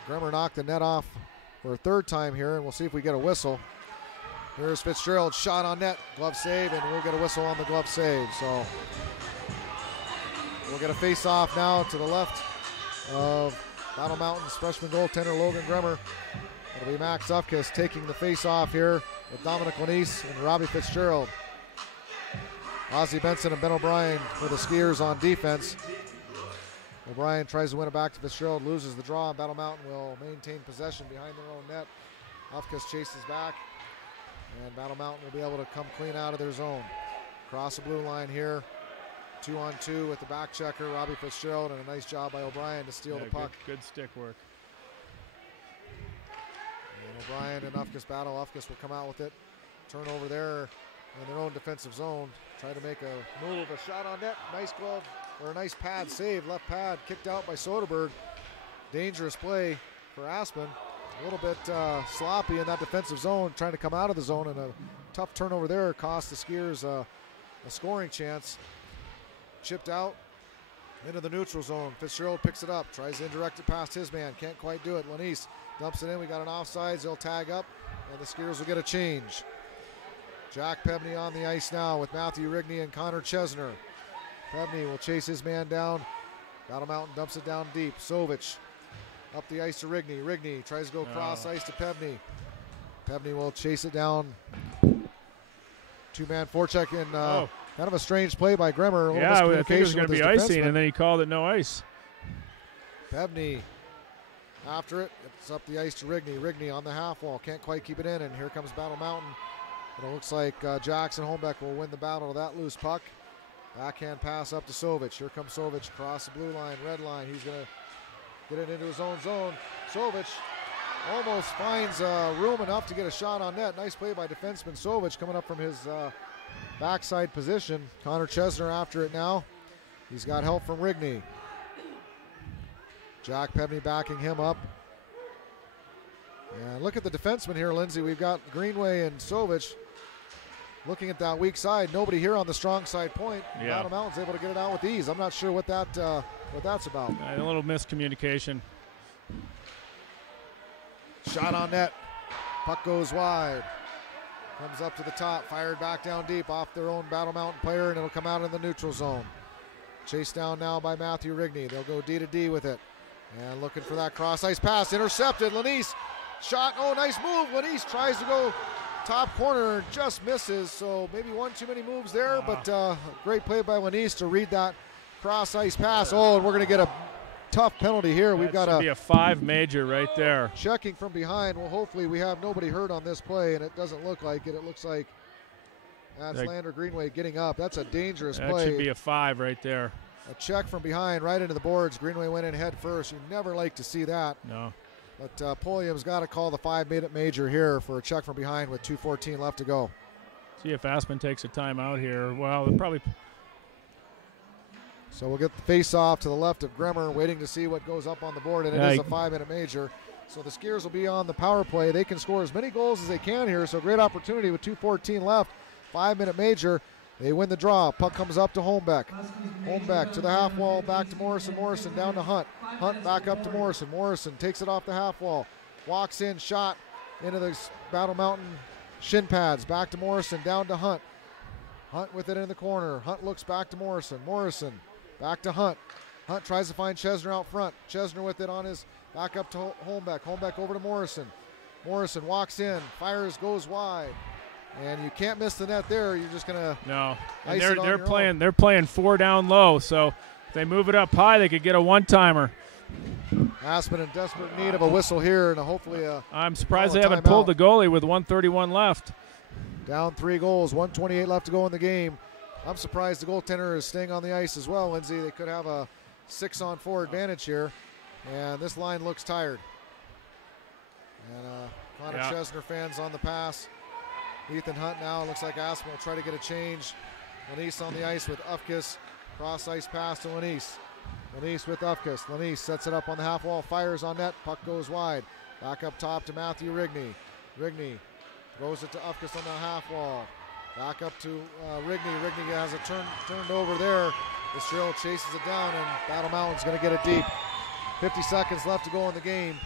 Gremmer knocked the net off for a third time here, and we'll see if we get a whistle. Here's Fitzgerald, shot on net, glove save, and we'll get a whistle on the glove save. So we'll get a face-off now to the left of Battle Mountain's freshman goaltender Logan Grummer. It'll be Max Ufkis taking the face-off here with Dominic Lanise and Robbie Fitzgerald. Ozzie Benson and Ben O'Brien for the Skiers on defense. O'Brien tries to win it back to Fitzgerald, loses the draw, and Battle Mountain will maintain possession behind their own net. Ufkis chases back, and Battle Mountain will be able to come clean out of their zone. Cross the blue line here, 2-on-2 with the back checker, Robbie Fitzgerald, and a nice job by O'Brien to steal the puck. Good stick work. And O'Brien and Ufkis battle. Ufkis will come out with it. Turnover there in their own defensive zone. Try to make a move, a shot on net. Nice glove, or a nice pad save. Left pad kicked out by Soderberg. Dangerous play for Aspen. A little bit sloppy in that defensive zone, trying to come out of the zone, and a tough turnover there cost the Skiers a scoring chance. Chipped out into the neutral zone. Fitzgerald picks it up, tries to indirect it past his man, can't quite do it. Lanise dumps it in. We got an offsides. They'll tag up, and the Skiers will get a change. Jack Pebney on the ice now with Matthew Rigney and Connor Chesner. Pebney will chase his man down. Battle Mountain dumps it down deep. Sovich up the ice to Rigney. Rigney tries to go cross ice to Pebney. Pebney will chase it down. Two-man forecheck, and kind of a strange play by Grummer. Yeah, I think it was going to be icing, and then he called it no ice. Pebney after it. It's up the ice to Rigney. Rigney on the half wall. Can't quite keep it in, and here comes Battle Mountain. But it looks like Jackson Holmbeck will win the battle to that loose puck. Backhand pass up to Sovich. Here comes Sovich across the blue line, red line. He's going to get it into his own zone. Sovich almost finds room enough to get a shot on net. Nice play by defenseman Sovich coming up from his backside position. Connor Chesner after it now. He's got help from Rigney. Jack Pebney backing him up. And look at the defenseman here, Lindsay. We've got Greenway and Sovich looking at that weak side. Nobody here on the strong side point. Yeah. Battle Mountain's able to get it out with ease. I'm not sure what that's about. A little miscommunication. Shot on net. Puck goes wide. Comes up to the top. Fired back down deep off their own Battle Mountain player, and it'll come out in the neutral zone. Chased down now by Matthew Rigney. They'll go D to D with it. And looking for that cross ice pass. Intercepted. Lanise shot. Oh, nice move. Lanise tries to go top corner, just misses. So maybe one too many moves there, but great play by Lanise to read that cross ice pass. Oh, and we're going to get a tough penalty here. We've got be a 5 major right there. Checking from behind. Well, hopefully we have nobody hurt on this play, and it doesn't look like it. It looks like that's Lander Greenway getting up. That's a dangerous play. That should be a 5 right there. A check from behind right into the boards. Greenway went in head first. You never like to see that. No. But Pulliam's got to call the 5-minute major here for a check from behind with 2:14 left to go. See if Aspen takes a timeout here. Well, they'll probably. So we'll get the face-off to the left of Grummer, waiting to see what goes up on the board, and it is a 5-minute major. So the Skiers will be on the power play. They can score as many goals as they can here, so great opportunity with 2:14 left. 5-minute major. They win the draw. Puck comes up to Holmbeck. Holmbeck to the half wall, back to Morrison. Morrison down to Hunt. Hunt back up to Morrison. Morrison takes it off the half wall. Walks in, shot into the Battle Mountain shin pads. Back to Morrison, down to Hunt. Hunt with it in the corner. Hunt looks back to Morrison. Morrison back to Hunt. Hunt tries to find Chesner out front. Chesner with it on his back up to Holmbeck. Holmbeck over to Morrison. Morrison walks in, fires, goes wide. And you can't miss the net there. You're just gonna And they're playing 4 down low. So if they move it up high, they could get a one-timer. Aspen in desperate need of a whistle here, and hopefully I'm surprised they haven't pulled the goalie with 1:31 left. Down 3 goals, 1:28 left to go in the game. I'm surprised the goaltender is staying on the ice as well, Lindsay. They could have a 6-on-4 advantage here, and this line looks tired. And Connor Chesner fans on the pass. Ethan Hunt now. Looks like Aspen will try to get a change. Lanise on the ice with Ufkis. Cross ice pass to Lanise. Lanise with Ufkis. Lanise sets it up on the half wall. Fires on net. Puck goes wide. Back up top to Matthew Rigney. Rigney throws it to Ufkis on the half wall. Back up to Rigney. Rigney has it turned over there. Fitzgerald chases it down, and Battle Mountain's going to get it deep. 50 seconds left to go in the game.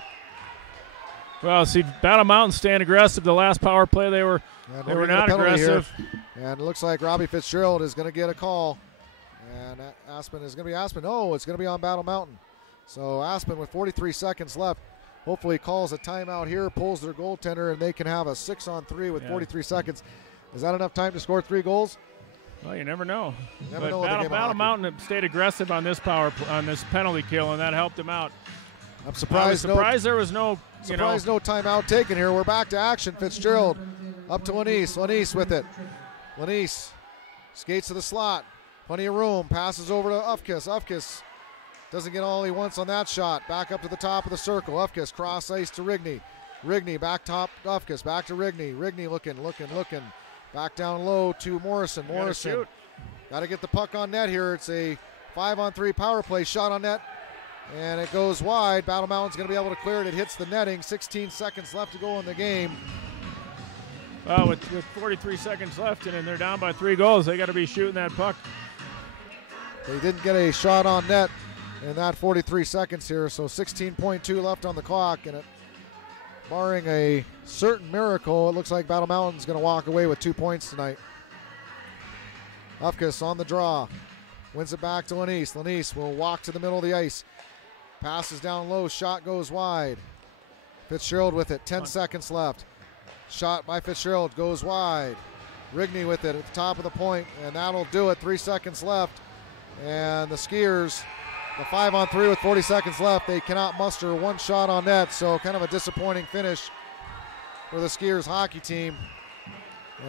Well, see, Battle Mountain staying aggressive. The last power play they were not aggressive. Here. And it looks like Robbie Fitzgerald is going to get a call. And Aspen is going to be Aspen. Oh, it's going to be on Battle Mountain. So Aspen with 43 seconds left. Hopefully calls a timeout here, pulls their goaltender, and they can have a 6-on-3 with 43 seconds. Is that enough time to score 3 goals? Well, you never know. Battle Mountain stayed aggressive on this penalty kill, and that helped him out. I'm surprised. There was no timeout taken here. We're back to action. Fitzgerald up to Lanise. Lanise with it. Lanise skates to the slot. Plenty of room. Passes over to Ufkis. Ufkis doesn't get all he wants on that shot. Back up to the top of the circle. Ufkis cross ice to Rigney. Rigney back top. Ufkis back to Rigney. Rigney looking. Back down low to Morrison. Morrison got to get the puck on net here. It's a 5-on-3 power play shot on net. And it goes wide. Battle Mountain's going to be able to clear it. It hits the netting. 16 seconds left to go in the game. Well, with 43 seconds left and they're down by 3 goals, they got to be shooting that puck. They didn't get a shot on net in that 43 seconds here, so 16.2 left on the clock. And barring a certain miracle, it looks like Battle Mountain's going to walk away with 2 points tonight. Ufkis on the draw. Wins it back to Lanise. Lanise will walk to the middle of the ice. Passes down low. Shot goes wide. Fitzgerald with it. 10 seconds left. Shot by Fitzgerald goes wide. Rigney with it at the top of the point, and that'll do it. 3 seconds left. And the Skiers, the 5-on-3 with 40 seconds left, they cannot muster 1 shot on net, so kind of a disappointing finish for the Skiers hockey team.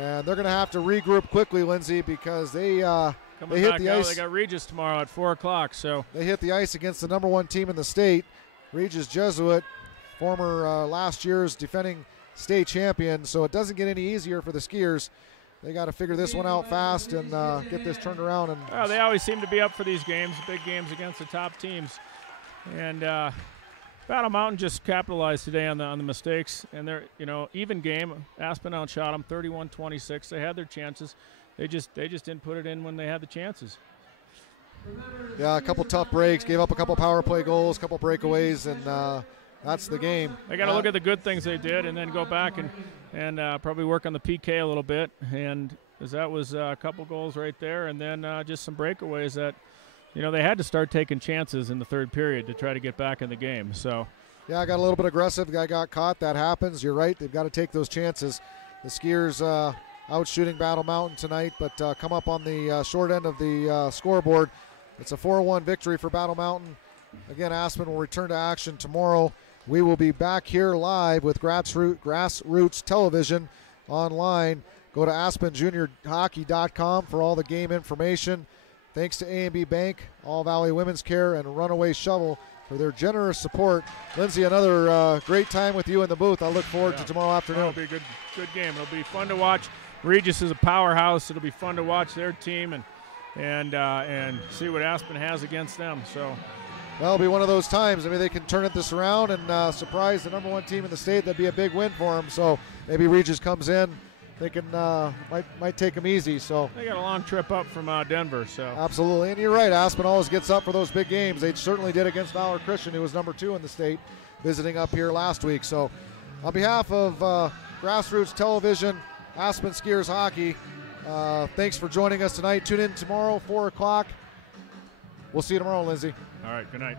And they're going to have to regroup quickly, Lindsay, because they hit the ice. They got Regis tomorrow at 4 o'clock. So they hit the ice against the number 1 team in the state, Regis Jesuit, former last year's defending state champion. So it doesn't get any easier for the Skiers. They got to figure this one out fast and get this turned around. And they always seem to be up for these games, big games against the top teams. And Battle Mountain just capitalized today on the mistakes. And they're even game. Aspen outshot them 31-26. They had their chances. They just didn't put it in when they had the chances. Yeah, a couple tough breaks, gave up a couple power play goals, couple breakaways, and that's the game. They got to look at the good things they did and then go back and probably work on the PK a little bit. And because that was a couple goals right there, and then just some breakaways that, they had to start taking chances in the third period to try to get back in the game. So, yeah, I got a little bit aggressive. The guy got caught. That happens. You're right. They've got to take those chances. The Skiers out shooting Battle Mountain tonight, but come up on the short end of the scoreboard. It's a 4-1 victory for Battle Mountain. Again, Aspen will return to action tomorrow. We will be back here live with Grassroots Television online. Go to AspenJuniorHockey.com for all the game information. Thanks to A&B Bank, All Valley Women's Care, and Runaway Shovel for their generous support. Lindsay, another great time with you in the booth. I look forward to tomorrow afternoon. It'll be a good game. It'll be fun to watch. Regis is a powerhouse. It'll be fun to watch their team and see what Aspen has against them. So. Well, it'll be one of those times. I mean, they can turn this around and surprise the number 1 team in the state. That'd be a big win for them. So maybe Regis comes in. They can might take them easy. So they got a long trip up from Denver. So absolutely, and you're right. Aspen always gets up for those big games. They certainly did against Valor Christian, who was number 2 in the state, visiting up here last week. So on behalf of Grassroots Television, Aspen Skiers Hockey, thanks for joining us tonight. Tune in tomorrow, 4 o'clock. We'll see you tomorrow, Lindsay. All right, good night.